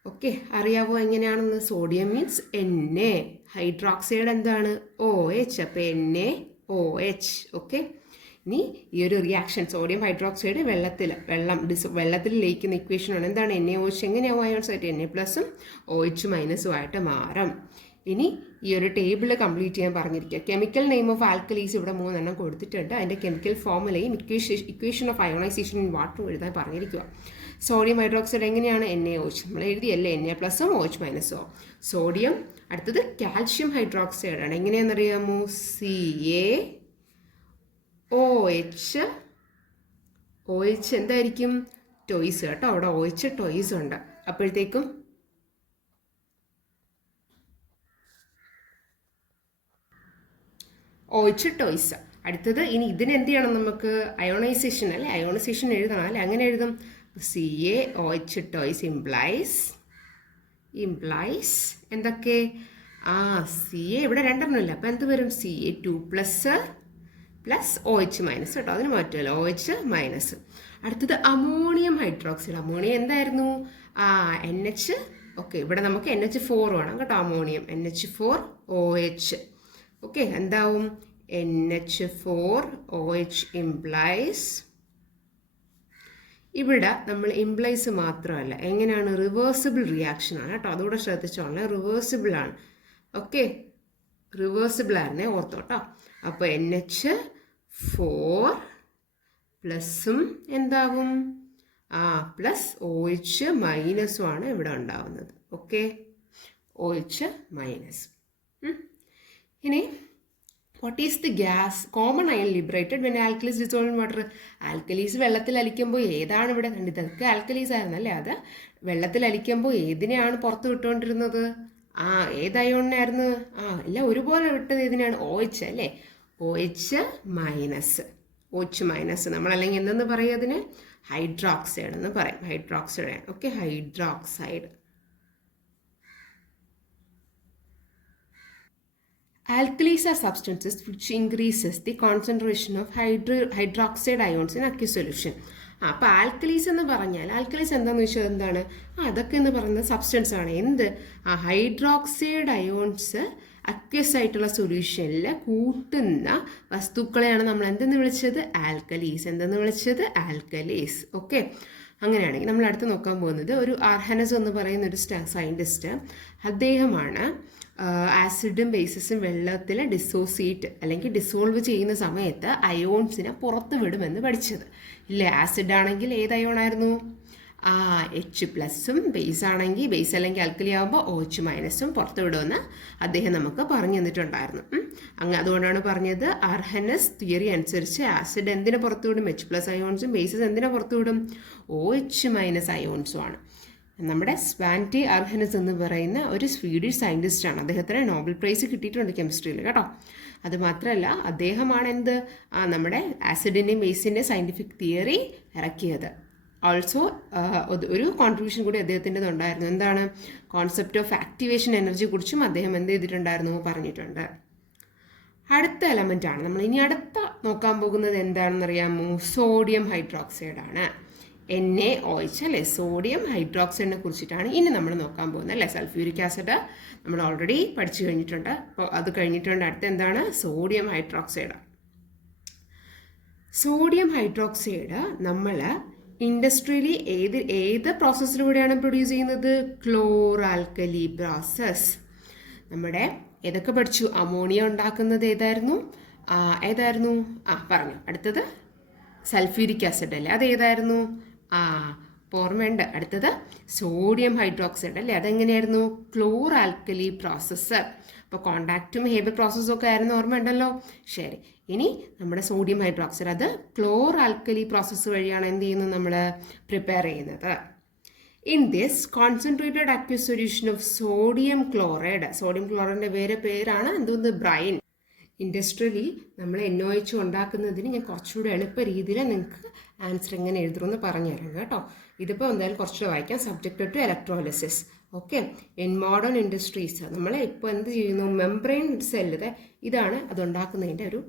ഓക്കെ, അറിയാവോ എങ്ങനെയാണെന്ന്? സോഡിയം മീൻസ് Na, ഹൈഡ്രോക്സൈഡ് എന്താണ്? OH, അപ്പോൾ NaOH. ഓക്കെ, ഇനി ഈ ഒരു റിയാക്ഷൻ സോഡിയം ഹൈഡ്രോക്സൈഡ് വെള്ളത്തിൽ ലയിക്കുന്ന ഇക്വേഷനാണ്. എന്താണ്? NaOH എങ്ങനെയാവും അയോൺസ് ആയിട്ട്? Na+ഉം OH- ആയിട്ട് മാറും. ഇനി ഈ ഒരു ടേബിൾ കംപ്ലീറ്റ് ചെയ്യാൻ പറഞ്ഞിരിക്കുക. കെമിക്കൽ നെയിം ഓഫ് ആൽക്കലീസ് ഇവിടെ 3 കൊടുത്തിട്ടുണ്ട്. അതിൻ്റെ കെമിക്കൽ ഫോർമുലയും equation of ionization in water എഴുതാൻ പറഞ്ഞിരിക്കുക. സോഡിയം ഹൈഡ്രോക്സൈഡ് എങ്ങനെയാണ്? NaOH നമ്മൾ എഴുതിയല്ലേ, Na+ഉം OH-ഉം. സോഡിയം. അടുത്തത് കാൽഷ്യം ഹൈഡ്രോക്സൈഡ് ആണ്. എങ്ങനെയാണെന്നറിയാമോ? CaOH എന്തായിരിക്കും? ടോയ്സ് കേട്ടോ, അവിടെ OH ടോയ്സ് ഉണ്ട്. അപ്പോഴത്തേക്കും OH ടോയ്സ്. അടുത്തത് ഇനി ഇതിന് എന്ത് ചെയ്യണം? നമുക്ക് അയോണൈസേഷൻ അല്ലേ, അയോണൈസേഷൻ എഴുതണം അല്ലേ, അങ്ങനെ എഴുതും. CaOH ടോയ്സ് ഇംപ്ലൈസ് എന്തൊക്കെ? Ca ഇവിടെ 2 ഇല്ല, അപ്പം എന്ത് വരും? Ca2+ OH- കേട്ടോ, അതിന് മാറ്റുമല്ലോ, OH-. അടുത്തത് അമോണിയം ഹൈഡ്രോക്സൈഡ്. അമോണിയം എന്തായിരുന്നു? NH. ഓക്കെ, ഇവിടെ നമുക്ക് NH4 വേണം കേട്ടോ, അമോണിയം NH4OH. ഓക്കെ, എന്താവും? NH4OH implies. ഇവിടെ നമ്മൾ ഇംപ്ലൈസ് മാത്രമല്ല, എങ്ങനെയാണ്? റിവേഴ്സിബിൾ റിയാക്ഷൻ ആണ് കേട്ടോ, അതുകൂടെ ശ്രദ്ധിച്ചോളെ. റിവേഴ്സിബിൾ ആണ്. ഓക്കെ, റിവേഴ്സിബിൾ ആയിരുന്നേ, ഓർത്തോട്ടോ. അപ്പോൾ NH4 പ്ലസും എന്താവും? പ്ലസ് OH- ആണ് ഇവിടെ ഉണ്ടാവുന്നത്. Okay, OH-. ഇനി what is the gas common iron liberated when alkalis dissolve in water? Alkalis വെള്ളത്തിൽ അലിക്കുമ്പോൾ ഏതാണ് ഇവിടെ? ഇതൊക്കെ ആൽക്കലീസ് ആയിരുന്നല്ലേ, അത് വെള്ളത്തിൽ അലിക്കുമ്പോൾ ഏതിനെയാണ് പുറത്ത് വിട്ടുകൊണ്ടിരുന്നത്? ഏത് അയോണിനായിരുന്നു? എല്ലാം ഒരുപോലെ വിട്ടത് ഏതിനാണ്? OH അല്ലേ, OH-. നമ്മളല്ലെങ്കിൽ എന്തെന്ന് പറയും അതിന്? ഹൈഡ്രോക്സൈഡ് എന്ന് പറയും. ഹൈഡ്രോക്സൈഡ് ആണ്. Okay, hydroxide. Alkalis are substances which increases the concentration of hydroxide ions in aqueous solution. അപ്പോൾ ആൽക്കലീസ് എന്ന് പറഞ്ഞാൽ, ആൽക്കലീസ് എന്താണെന്ന് വെച്ചാൽ എന്താണ്? അതൊക്കെ എന്ന് പറയുന്നത് സബ്സ്റ്റൻസ് ആണ്. എന്ത്? ഹൈഡ്രോക്സൈഡ് അയോൺസ് അക്വസ് ആയിട്ടുള്ള സൊല്യൂഷനിൽ കൂട്ടുന്ന വസ്തുക്കളെയാണ് നമ്മൾ എന്തെന്ന് വിളിച്ചത്? ആൽക്കലീസ്. എന്തെന്ന് വിളിച്ചത്? ആൽക്കലീസ്. ഓക്കെ, അങ്ങനെയാണെങ്കിൽ നമ്മൾ അടുത്ത് നോക്കാൻ പോകുന്നത് ഒരു ആർഹനസ് എന്ന് പറയുന്ന ഒരു സയൻറ്റിസ്റ്റ്. അദ്ദേഹമാണ് ആസിഡും ബേസസും വെള്ളത്തിൽ ഡിസോസിയേറ്റ് അല്ലെങ്കിൽ ഡിസോൾവ് ചെയ്യുന്ന സമയത്ത് അയോൺസിനെ പുറത്ത് വിടുമെന്ന് പഠിച്ചത്. ഇല്ലേ, ആസിഡ് ആണെങ്കിൽ ഏത് അയോണായിരുന്നു? H+ഉം, ബേസ് ആണെങ്കിൽ ബേസ് അല്ലെങ്കിൽ ആൽക്കലി ആകുമ്പോൾ OH- പുറത്ത് വിടുമെന്ന് അദ്ദേഹം നമുക്ക് പറഞ്ഞു തന്നിട്ടുണ്ടായിരുന്നു. അതുകൊണ്ടാണ് പറഞ്ഞത് ആർഹനസ് തിയറി അനുസരിച്ച് ആസിഡ് എന്തിനെ പുറത്തു വിടും? H+ അയോൺസും, ബേസസ് എന്തിനെ പുറത്തു വിടും? OH- അയോൺസും ആണ്. നമ്മുടെ സ്വാൻറ്റി ആർഹനസ് എന്ന് പറയുന്ന ഒരു സ്വീഡിഷ് സയൻറ്റിസ്റ്റാണ്. അദ്ദേഹത്തിന് നോബൽ പ്രൈസ് കിട്ടിയിട്ടുണ്ട് കെമിസ്ട്രിയിൽ കേട്ടോ. അതുമാത്രമല്ല, അദ്ദേഹമാണ് എന്ത്? നമ്മുടെ ആസിഡിൻ്റെയും ബേസിൻ്റെയും സയൻറ്റിഫിക് തിയറി ഇറക്കിയത്. ഓൾസോ ഒരു കോൺട്രിബ്യൂഷൻ കൂടി അദ്ദേഹത്തിൻ്റെത് ഉണ്ടായിരുന്നു. എന്താണ്? കോൺസെപ്റ്റ് ഓഫ് ആക്ടിവേഷൻ എനർജി കുറിച്ചും അദ്ദേഹം എന്ത് ചെയ്തിട്ടുണ്ടായിരുന്നു? പറഞ്ഞിട്ടുണ്ട്. അടുത്ത എലമെൻ്റ് ആണ് നമ്മൾ ഇനി അടുത്ത നോക്കാൻ പോകുന്നത്. എന്താണെന്നറിയാമോ? സോഡിയം ഹൈഡ്രോക്സൈഡ് ആണ്. NaOH അല്ലേ, സോഡിയം ഹൈഡ്രോക്സൈഡിനെ കുറിച്ചിട്ടാണ് ഇനി നമ്മൾ നോക്കാൻ പോകുന്നത് അല്ലേ. സൾഫ്യൂരിക് ആസിഡ് നമ്മൾ ഓൾറെഡി പഠിച്ചു കഴിഞ്ഞിട്ടുണ്ട്. അപ്പോൾ അത് കഴിഞ്ഞിട്ടുണ്ട്. അടുത്ത എന്താണ്? Sodium hydroxide. സോഡിയം ഹൈഡ്രോക്സൈഡ് നമ്മൾ ഇൻഡസ്ട്രിയലി ഏത് പ്രോസസ്സിലൂടെയാണ് പ്രൊഡ്യൂസ് ചെയ്യുന്നത്? ക്ലോർ ആൽക്കലി പ്രോസസ്. നമ്മുടെ ഏതൊക്കെ പഠിച്ചു? അമോണിയ ഉണ്ടാക്കുന്നത് ഏതായിരുന്നു? പറഞ്ഞു. അടുത്തത് സൾഫ്യൂരിക് ആസിഡ് അല്ലേ, അത് ഏതായിരുന്നു? ഓർമ്മയുണ്ട്. അടുത്തത് സോഡിയം ഹൈഡ്രോക്സൈഡ് അല്ലേ, അതെങ്ങനെയായിരുന്നു? ക്ലോർ ആൽക്കലി പ്രോസസ്സ്. അപ്പോൾ കോണ്ടാക്റ്റും ഹേബർ പ്രോസസ്സും ഒക്കെ ആയിരുന്നു, ഓർമ്മയുണ്ടല്ലോ. ശരി, ഇനി നമ്മുടെ സോഡിയം ഹൈഡ്രോക്സൈഡ് അത് ക്ലോർ ആൽക്കലി പ്രോസസ്സ് വഴിയാണ് എന്ത് ചെയ്യുന്നത്? നമ്മൾ പ്രിപ്പയർ ചെയ്യുന്നത്. In this concentrated aqueous solution of sodium chloride. Sodium ക്ലോറൈഡിൻ്റെ പേരാണ് എന്തോന്ന്? ബ്രൈൻ. ഇൻഡസ്ട്രിയലി നമ്മൾ NaOH ഉണ്ടാക്കുന്നതിന് ഞാൻ കുറച്ചുകൂടി എളുപ്പ രീതിയിൽ നിങ്ങൾക്ക് ആൻസർ എങ്ങനെ എഴുതണമെന്ന് പറഞ്ഞു തരാം കേട്ടോ. ഇതിപ്പോൾ എന്തായാലും കുറച്ചുകൂടെ വായിക്കാം. Subject to electrolysis. Okay, in modern industries നമ്മൾ ഇപ്പോൾ എന്ത് ചെയ്യുന്നു? മെംബ്രെയിൻ സെല്ല് ഇതാണ് അതുണ്ടാക്കുന്നതിൻ്റെ ഒരു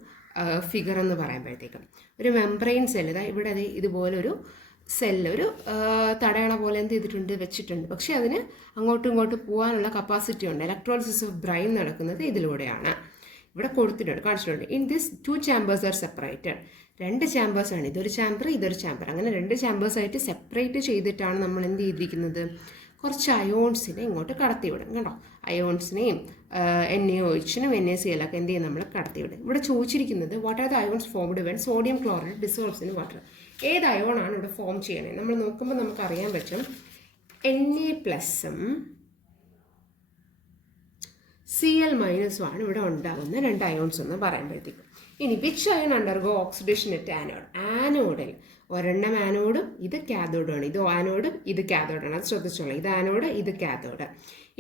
ഫിഗർ എന്ന് പറയുമ്പോഴത്തേക്കും ഒരു മെംബ്രെയിൻ സെല്ല് ഇവിടെ ഇതുപോലൊരു സെല്ല് ഒരു തടയണ പോലെ എന്ത് ചെയ്തിട്ടുണ്ട് വെച്ചിട്ടുണ്ട്. പക്ഷേ അതിന് അങ്ങോട്ടും ഇങ്ങോട്ടും പോകാനുള്ള കപ്പാസിറ്റി ഉണ്ട്. ഇലക്ട്രോളിസിസ് ഓഫ് ബ്രെയിൻ നടക്കുന്നത് ഇതിലൂടെയാണ്. ഇവിടെ കൊടുത്തിട്ടുണ്ട്, കാണിച്ചിട്ടുണ്ട്. In this 2 chambers R separated. 2 ചാമ്പേഴ്സാണ്, ഇതൊരു ചാമ്പർ ഇതൊരു ചാമ്പർ. അങ്ങനെ 2 ചാമ്പേഴ്സായിട്ട് സെപ്പറേറ്റ് ചെയ്തിട്ടാണ് നമ്മൾ എന്ത് ചെയ്തിരിക്കുന്നത്, കുറച്ച് അയോൺസിനെ ഇങ്ങോട്ട് കടത്തിവിടും. കണ്ടോ, അയോൺസിനെയും NaOHനും NaCl ഒക്കെ എന്ത് ചെയ്യും, നമ്മൾ കടത്തിവിടും. ഇവിടെ ചോദിച്ചിരിക്കുന്നത് what are the ions formed when sodium chloride dissolves in water. ഏത് അയോണാണ് ഇവിടെ ഫോം ചെയ്യണേ? നമ്മൾ നോക്കുമ്പോൾ നമുക്ക് അറിയാൻ പറ്റും Na+ഉം Cl- ആണ് ഇവിടെ ഉണ്ടാകുന്ന 2 അയോൺസ് എന്ന് പറയുമ്പോഴത്തേക്കും. ഇനി which ion undergo oxidation at anode? ആനോഡിൽ ഒരെണ്ണം ആനോഡും ഇത് കാഥോഡാണ്. ഇത് ആനോഡും ഇത് കാഥോഡാണ്. അത് ശ്രദ്ധിച്ചോളാം. ഇത് ആനോഡ് ഇത് കാഥോഡ്.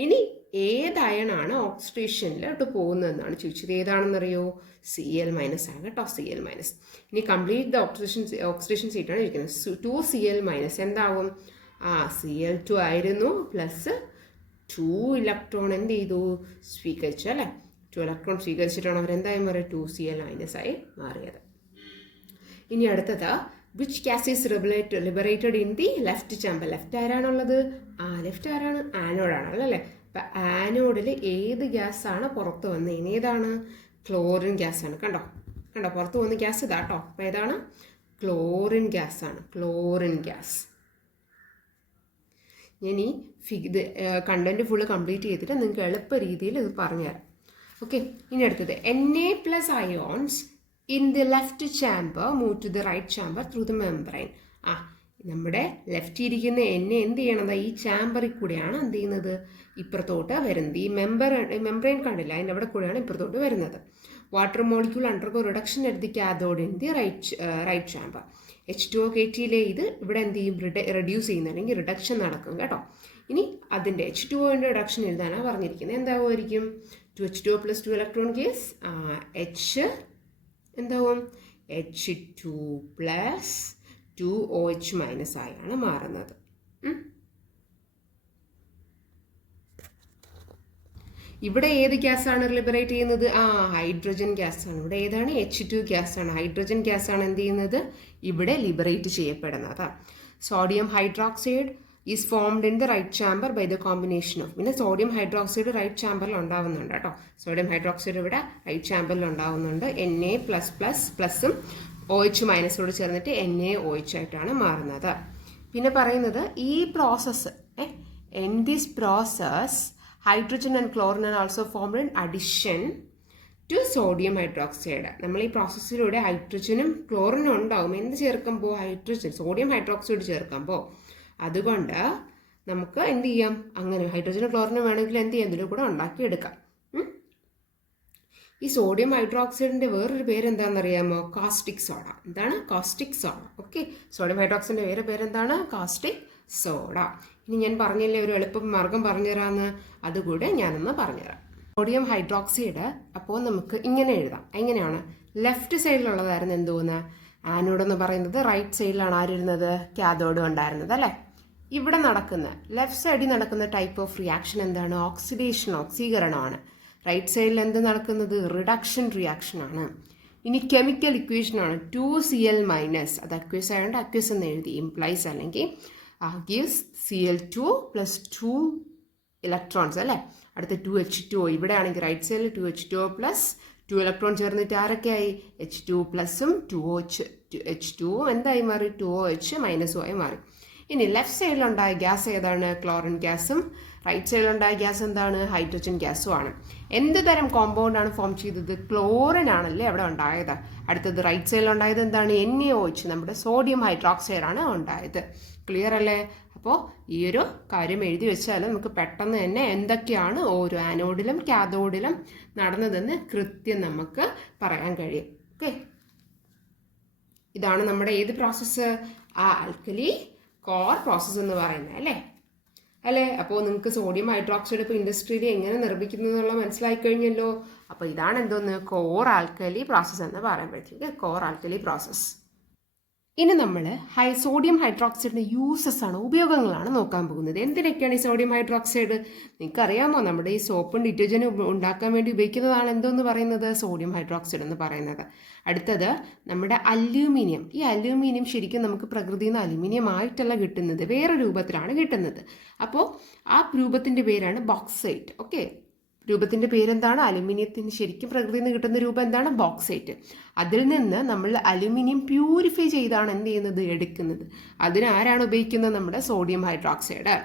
ഇനി ഏത് അയണാണ് ഓക്സിഡേഷനിലോട്ട് പോകുന്നതെന്നാണ് ചോദിച്ചത്. ഏതാണെന്നറിയോ? Cl- ആണ് കേട്ടോ, Cl-. ഇനി കംപ്ലീറ്റ് ദ ഓക്സിഡേഷൻ സ്റ്റേറ്റാണ് ഇരിക്കുന്നത്. 2Cl- എന്താവും? Cl2 ആയിരുന്നു പ്ലസ് 2 ഇലക്ട്രോൺ എന്ത് ചെയ്തു, സ്വീകരിച്ചു അല്ലേ. 2 ഇലക്ട്രോൺ സ്വീകരിച്ചിട്ടാണ് അവരെന്തായി മാറിയത്, 2Cl- ആയി മാറിയത്. ഇനി അടുത്തത് which gas is liberated in the left chamber? Left ആരാണുള്ളത്? ലെഫ്റ്റ് ആരാണ്? ആനോഡാണ് അല്ലേ. അപ്പം ആനോഡിൽ ഏത് ഗ്യാസാണ് പുറത്ത് വന്നത്? ഏതാണ്? ക്ലോറിൻ ഗ്യാസാണ്. കണ്ടോ കണ്ടോ, പുറത്ത് വന്ന ഗ്യാസ് ഇതാട്ടോ. അപ്പം ഏതാണ്? ക്ലോറിൻ ഗ്യാസാണ്, ക്ലോറിൻ ഗ്യാസ്. ഞാൻ ഈ ഇത് കണ്ടന്റ് ഫുള്ള് കംപ്ലീറ്റ് ചെയ്തിട്ട് നിങ്ങൾക്ക് എളുപ്പ രീതിയിൽ ഇത് പറഞ്ഞുതരാം. ഓക്കെ, ഇനി അടുത്തത് Na+ ions in the left chamber move to the right chamber through the membrane. നമ്മുടെ ലെഫ്റ്റ് ഇരിക്കുന്ന എന്ത് ചെയ്യണത്, ഈ ചാമ്പറിൽ കൂടെയാണ് എന്ത് ചെയ്യുന്നത്, ഇപ്പുറത്തോട്ട് വരുന്നത്. ഈ മെംബ്രെയിൻ കണ്ടില്ല, അതിൻ്റെ അവിടെ കൂടെയാണ് ഇപ്പുറത്തോട്ട് വരുന്നത്. Water molecule undergo reduction at the cathode in the right chamber. H2O KTയിലെ ഇത് ഇവിടെ എന്ത് ചെയ്യും, റെഡ്യൂസ് ചെയ്യുന്ന അല്ലെങ്കിൽ റിഡക്ഷൻ നടക്കും കേട്ടോ. ഇനി അതിൻ്റെ H2Oൻ്റെ റിഡക്ഷൻ എഴുതാനാണ് പറഞ്ഞിരിക്കുന്നത്. എന്താവുമായിരിക്കും? 2H2O + 2 ഇലക്ട്രോൺ കേസ് H എന്താവും, H2 + 2OH- ആയാണ് മാറുന്നത്. ഇവിടെ ഏത് ഗ്യാസാണ് ലിബറേറ്റ് ചെയ്യുന്നത്? ഹൈഡ്രജൻ ഗ്യാസാണ്. ഇവിടെ ഏതാണ്? H2 ഗ്യാസാണ്. ഹൈഡ്രജൻ ഗ്യാസാണ് എന്ത് ചെയ്യുന്നത്, ഇവിടെ ലിബറേറ്റ് ചെയ്യപ്പെടുന്നത്. Sodium hydroxide is formed in the right chamber by the combination of. പിന്നെ സോഡിയം ഹൈഡ്രോക്സൈഡ് റൈറ്റ് ചാമ്പറിൽ ഉണ്ടാവുന്നുണ്ട് കേട്ടോ. സോഡിയം ഹൈഡ്രോക്സൈഡ് ഇവിടെ റൈറ്റ് ചാമ്പറിൽ ഉണ്ടാവുന്നുണ്ട്. Na+++ഉം OH- ചേർന്നിട്ട് NaOH ആയിട്ടാണ് മാറുന്നത്. പിന്നെ പറയുന്നത് ഈ process, in this process hydrogen and chlorine are also formed in addition to sodium hydroxide. നമ്മൾ ഈ പ്രോസസ്സിലൂടെ ഹൈഡ്രജനും ക്ലോറിനും ഉണ്ടാവും. എന്ത് ചേർക്കുമ്പോൾ? ഹൈഡ്രജൻ, സോഡിയം ഹൈഡ്രോക്സൈഡ് ചേർക്കുമ്പോൾ. അതുകൊണ്ട് നമുക്ക് എന്ത് ചെയ്യാം, അങ്ങനെ ഹൈഡ്രജനും ക്ലോറിനും വേണമെങ്കിൽ എന്ത് ചെയ്യാം, ഇതിൽ കൂടെ ഉണ്ടാക്കിയെടുക്കാം. ഈ സോഡിയം ഹൈഡ്രോക്സൈഡിൻ്റെ വേറൊരു പേര് എന്താണെന്നറിയാമോ? Caustic soda. എന്താണ്? Caustic soda. ഓക്കെ, സോഡിയം ഹൈഡ്രോക്സൈഡിൻ്റെ വേറെ പേരെന്താണ്? Caustic soda. ഇനി ഞാൻ പറഞ്ഞില്ലേ ഒരു എളുപ്പം മാർഗം പറഞ്ഞുതരാമെന്ന്, അതുകൂടെ ഞാനൊന്ന് പറഞ്ഞുതരാം. സോഡിയം ഹൈഡ്രോക്സൈഡ് അപ്പോൾ നമുക്ക് ഇങ്ങനെ എഴുതാം. എങ്ങനെയാണ്? ലെഫ്റ്റ് സൈഡിലുള്ളതായിരുന്നു എന്തോന്ന്, ആനോഡ് എന്ന് പറയുന്നത്. റൈറ്റ് സൈഡിലാണ് ആരിരുന്നത്? കാഥോഡ് ഉണ്ടായിരുന്നത് അല്ലേ. ഇവിടെ നടക്കുന്ന ലെഫ്റ്റ് സൈഡിൽ നടക്കുന്ന ടൈപ്പ് ഓഫ് റിയാക്ഷൻ എന്താണ്? ഓക്സിഡേഷൻ, ഓക്സീകരണമാണ്. റൈറ്റ് സൈഡിൽ എന്ത് നടക്കുന്നത്? റിഡക്ഷൻ റിയാക്ഷൻ ആണ്. ഇനി കെമിക്കൽ ഇക്വേഷനാണ് 2Cl-. അത് അക്വസ് ആയതുകൊണ്ട് അക്വസ് എന്ന് എഴുതി. ഇംപ്ലൈസ് അല്ലെങ്കിൽ gives Cl2 + 2 ഇലക്ട്രോൺസ് അല്ലേ. അടുത്ത 2H2O. ഇവിടെ ആണെങ്കിൽ റൈറ്റ് സൈഡിൽ 2H2O + 2 ഇലക്ട്രോൺ ചേർന്നിട്ട് ആരൊക്കെയായി? H2+ഉം 2H2O എന്തായി മാറി? 2OH- ആയി മാറി. ഇനി ലെഫ്റ്റ് സൈഡിലുണ്ടായ ഗ്യാസ് ഏതാണ്? ക്ലോറിൻ ഗ്യാസും. റൈറ്റ് സൈഡിലുണ്ടായ ഗ്യാസ് എന്താണ്? ഹൈഡ്രജൻ ഗ്യാസും ആണ്. എന്ത് തരം കോമ്പൗണ്ടാണ് ഫോം ചെയ്തത്? ക്ലോറിൻ ആണല്ലേ അവിടെ ഉണ്ടായത്. അടുത്തത് റൈറ്റ് സൈഡിലുണ്ടായത് എന്താണ്? NaOH, നമ്മുടെ സോഡിയം ഹൈഡ്രോക്സൈഡ് ആണ് ഉണ്ടായത്. ക്ലിയർ അല്ലേ? അപ്പോൾ ഈ ഒരു കാര്യം എഴുതി വെച്ചാൽ നമുക്ക് പെട്ടെന്ന് തന്നെ എന്തൊക്കെയാണ് ഓരോ ആനോഡിലും കാഥോഡിലും നടന്നതെന്ന് കൃത്യം നമുക്ക് പറയാൻ കഴിയും. ഓക്കെ, ഇതാണ് നമ്മുടെ ഏത് പ്രോസസ്സ്? ആൽക്കലി കോർ പ്രോസസ്സ് എന്ന് പറയുന്നത് അല്ലേ. അപ്പോൾ നിങ്ങൾക്ക് സോഡിയം ഹൈഡ്രോക്സൈഡ് ഇപ്പോൾ ഇൻഡസ്ട്രിയിൽ എങ്ങനെ നിർമ്മിക്കുന്നു എന്നുള്ള മനസ്സിലായി കഴിഞ്ഞല്ലോ. അപ്പോൾ ഇതാണ് എന്തോന്ന്, കോർ ആൽക്കലി പ്രോസസ്സ് എന്ന് പറയുമ്പോഴത്തേക്ക് കോർ ആൽക്കലി പ്രോസസ്സ്. ഇനി നമ്മൾ സോഡിയം ഹൈഡ്രോക്സൈഡിൻ്റെ യൂസസ് ആണ്, ഉപയോഗങ്ങളാണ് നോക്കാൻ പോകുന്നത്. എന്തിനൊക്കെയാണ് ഈ സോഡിയം ഹൈഡ്രോക്സൈഡ്? നിങ്ങൾക്കറിയാമോ, നമ്മുടെ ഈ സോപ്പും ഡിറ്റർജൻറ്റും ഉണ്ടാക്കാൻ വേണ്ടി ഉപയോഗിക്കുന്നതാണ് എന്തോന്ന് പറയുന്നത്? സോഡിയം ഹൈഡ്രോക്സൈഡ് എന്ന് പറയുന്നത്. അടുത്തത് നമ്മുടെ അലൂമിനിയം. ഈ അലൂമിനിയം ശരിക്കും നമുക്ക് പ്രകൃതിയിൽ നിന്ന് അലൂമിനിയം ആയിട്ടല്ല കിട്ടുന്നത്, വേറെ രൂപത്തിലാണ് കിട്ടുന്നത്. അപ്പോൾ ആ രൂപത്തിൻ്റെ പേരാണ് ബോക്സൈറ്റ്. ഓക്കെ, രൂപത്തിൻ്റെ പേരെന്താണ്? അലുമിനിയത്തിന് ശരിക്കും പ്രകൃതിയിൽ നിന്ന് കിട്ടുന്ന രൂപം എന്താണ്? ബോക്സൈറ്റ്. അതിൽ നിന്ന് നമ്മൾ അലുമിനിയം പ്യൂരിഫൈ ചെയ്താണ് എന്ത് ചെയ്യുന്നത്? എടുക്കുന്നത്. അതിന് ആരാണ് ഉപയോഗിക്കുന്നത്? നമ്മുടെ സോഡിയം ഹൈഡ്രോക്സൈഡ്.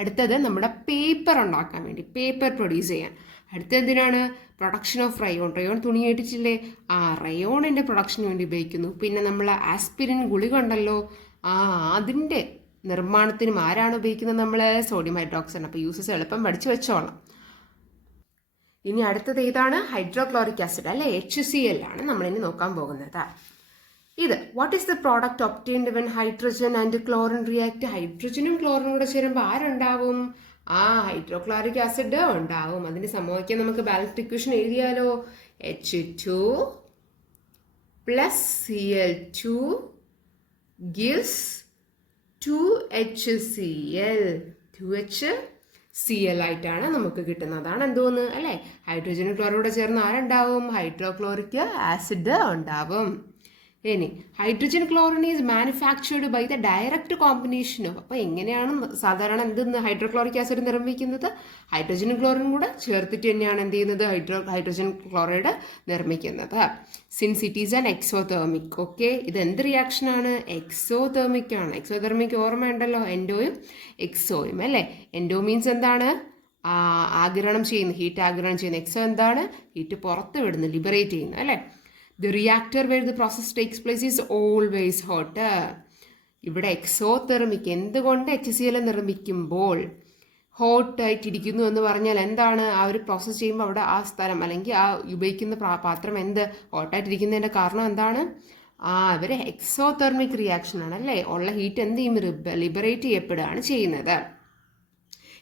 അടുത്തത് നമ്മുടെ പേപ്പർ ഉണ്ടാക്കാൻ വേണ്ടി, പേപ്പർ പ്രൊഡ്യൂസ് ചെയ്യാൻ. അടുത്തത് എന്തിനാണ്? Production of rayon. റയോൺ തുണി കേട്ടിട്ടില്ലേ? റയോണിൻ്റെ പ്രൊഡക്ഷന് വേണ്ടി ഉപയോഗിക്കുന്നു. പിന്നെ നമ്മൾ ആസ്പിരിൻ ഗുളിക ഉണ്ടല്ലോ, അതിൻ്റെ നിർമ്മാണത്തിനും ആരാണ് ഉപയോഗിക്കുന്നത്? നമ്മൾ സോഡിയം ഹൈഡ്രോക്സൈഡ്. അപ്പോൾ യൂസസ് എളുപ്പം പഠിച്ചു വെച്ചോളാം. ഇനി അടുത്തത് ഏതാണ്? ഹൈഡ്രോക്ലോറിക് ആസിഡ് അല്ലെ, HCl ആണ് നമ്മളിനി നോക്കാൻ പോകുന്നത്. ഇത് what is the product obtained when hydrogen and chlorine react? ഹൈഡ്രജനും ക്ലോറിനും കൂടെ ചേരുമ്പോൾ ആരുണ്ടാവും? ഹൈഡ്രോക്ലോറിക് ആസിഡ് ഉണ്ടാവും. അതിന് സമവാക്യം നമുക്ക് balanced equation എഴുതിയാലോ? H2 + Cl2 gives 2HCl. 2HCl ആയിട്ടാണ് നമുക്ക് കിട്ടുന്നതാണ് എന്തോന്ന് അല്ലേ? ഹൈഡ്രജനും ക്ലോറോടെ ചേർന്ന് ആരുണ്ടാവും? ഹൈഡ്രോക്ലോറിക് ആസിഡ് ഉണ്ടാവും. ഇനി hydrogen chlorine is manufactured by the direct combination of. അപ്പോൾ എങ്ങനെയാണ് സാധാരണ എന്തെന്ന് ഹൈഡ്രോക്ലോറിക് ആസിഡ് നിർമ്മിക്കുന്നത്? ഹൈഡ്രജനും ക്ലോറിനും കൂടെ ചേർത്തിട്ട് തന്നെയാണ് എന്ത് ചെയ്യുന്നത്? ഹൈഡ്രജൻ ക്ലോറൈഡ് നിർമ്മിക്കുന്നത്. Since it is an exothermic. Okay, ഇത് എന്ത് റിയാക്ഷനാണ്? എക്സോതെർമിക് ആണ്. എക്സോതെർമിക് ഓർമ്മയുണ്ടല്ലോ, എൻഡോയും എക്സോയും അല്ലേ? എൻഡോ മീൻസ് എന്താണ്? ആഗിരണം ചെയ്യുന്നു, ഹീറ്റ് ആഗിരണം ചെയ്യുന്നു. എക്സോ എന്താണ്? ഹീറ്റ് പുറത്ത് വിടുന്നു, ലിബറേറ്റ് ചെയ്യുന്നു അല്ലേ? The reactor where the process takes place is always hotter. ഇവിടെ എക്സോതെർമിക്. എന്തുകൊണ്ട്? HCl നിർമ്മിക്കുമ്പോൾ ഹോട്ട് ആയിട്ടിരിക്കുന്നു എന്ന് പറഞ്ഞാൽ എന്താണ്? ആ ഒരു പ്രോസസ്സ് ചെയ്യുമ്പോൾ അവിടെ ആ സ്ഥലം അല്ലെങ്കിൽ ആ ഉപയോഗിക്കുന്ന പാത്രം എന്ത് ഹോട്ടായിട്ടിരിക്കുന്നതിൻ്റെ കാരണം എന്താണ്? ഇവർ എക്സോതെർമിക് റിയാക്ഷൻ ആണ് അല്ലേ? ഉള്ള ഹീറ്റ് എന്ത് ചെയ്യും? ലിബറേറ്റ് ചെയ്യപ്പെടുകയാണ് ചെയ്യുന്നത്.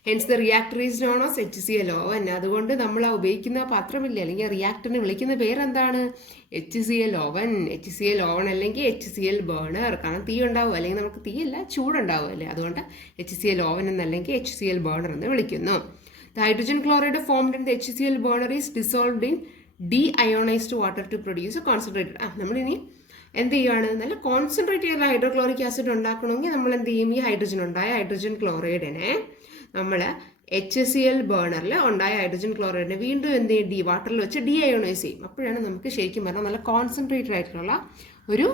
Hence the reactor is known as HCl oven. അതുകൊണ്ട് നമ്മൾ ഉപയോഗിക്കുന്ന പാത്രമില്ല അല്ലെങ്കിൽ റിയാക്ടറിനെ വിളിക്കുന്ന പേരെന്താണ്? HCl oven. HCl oven അല്ലെങ്കിൽ HCl burner. കാരണം തീ ഉണ്ടാവും, അല്ലെങ്കിൽ നമുക്ക് തീയല്ല ചൂടുണ്ടാവും അല്ലേ? അതുകൊണ്ട് HCl oven എന്നല്ലെങ്കിൽ HCl burner എന്ന് വിളിക്കുന്നു. The hydrogen chloride formed in the HCl burner is dissolved in deionised water to produce concentrated. നമ്മളിനി എന്ത് ചെയ്യുകയാണ്? നല്ല കോൺസെൻട്രേറ്റ് ചെയ്ത ഹൈഡ്രോക്ലോറിക് ആസിഡ് ഉണ്ടാക്കണമെങ്കിൽ നമ്മൾ എന്ത് ചെയ്യും? ഈ ഹൈഡ്രജൻ ഉണ്ടായ ഹൈഡ്രജൻ ക്ലോറൈഡിനെ നമ്മൾ HCl ബേണറിൽ ഉണ്ടായ ഹൈഡ്രജൻ ക്ലോറൈഡിനെ വീണ്ടും എന്ത് ചെയ്യും? വാട്ടറിൽ വെച്ച് ഡീഅയോണൈസ് ചെയ്യും. അപ്പോഴാണ് നമുക്ക് ശരിക്കും പറഞ്ഞാൽ നല്ല കോൺസെൻട്രേറ്റഡ് ആയിട്ടുള്ള ഒരു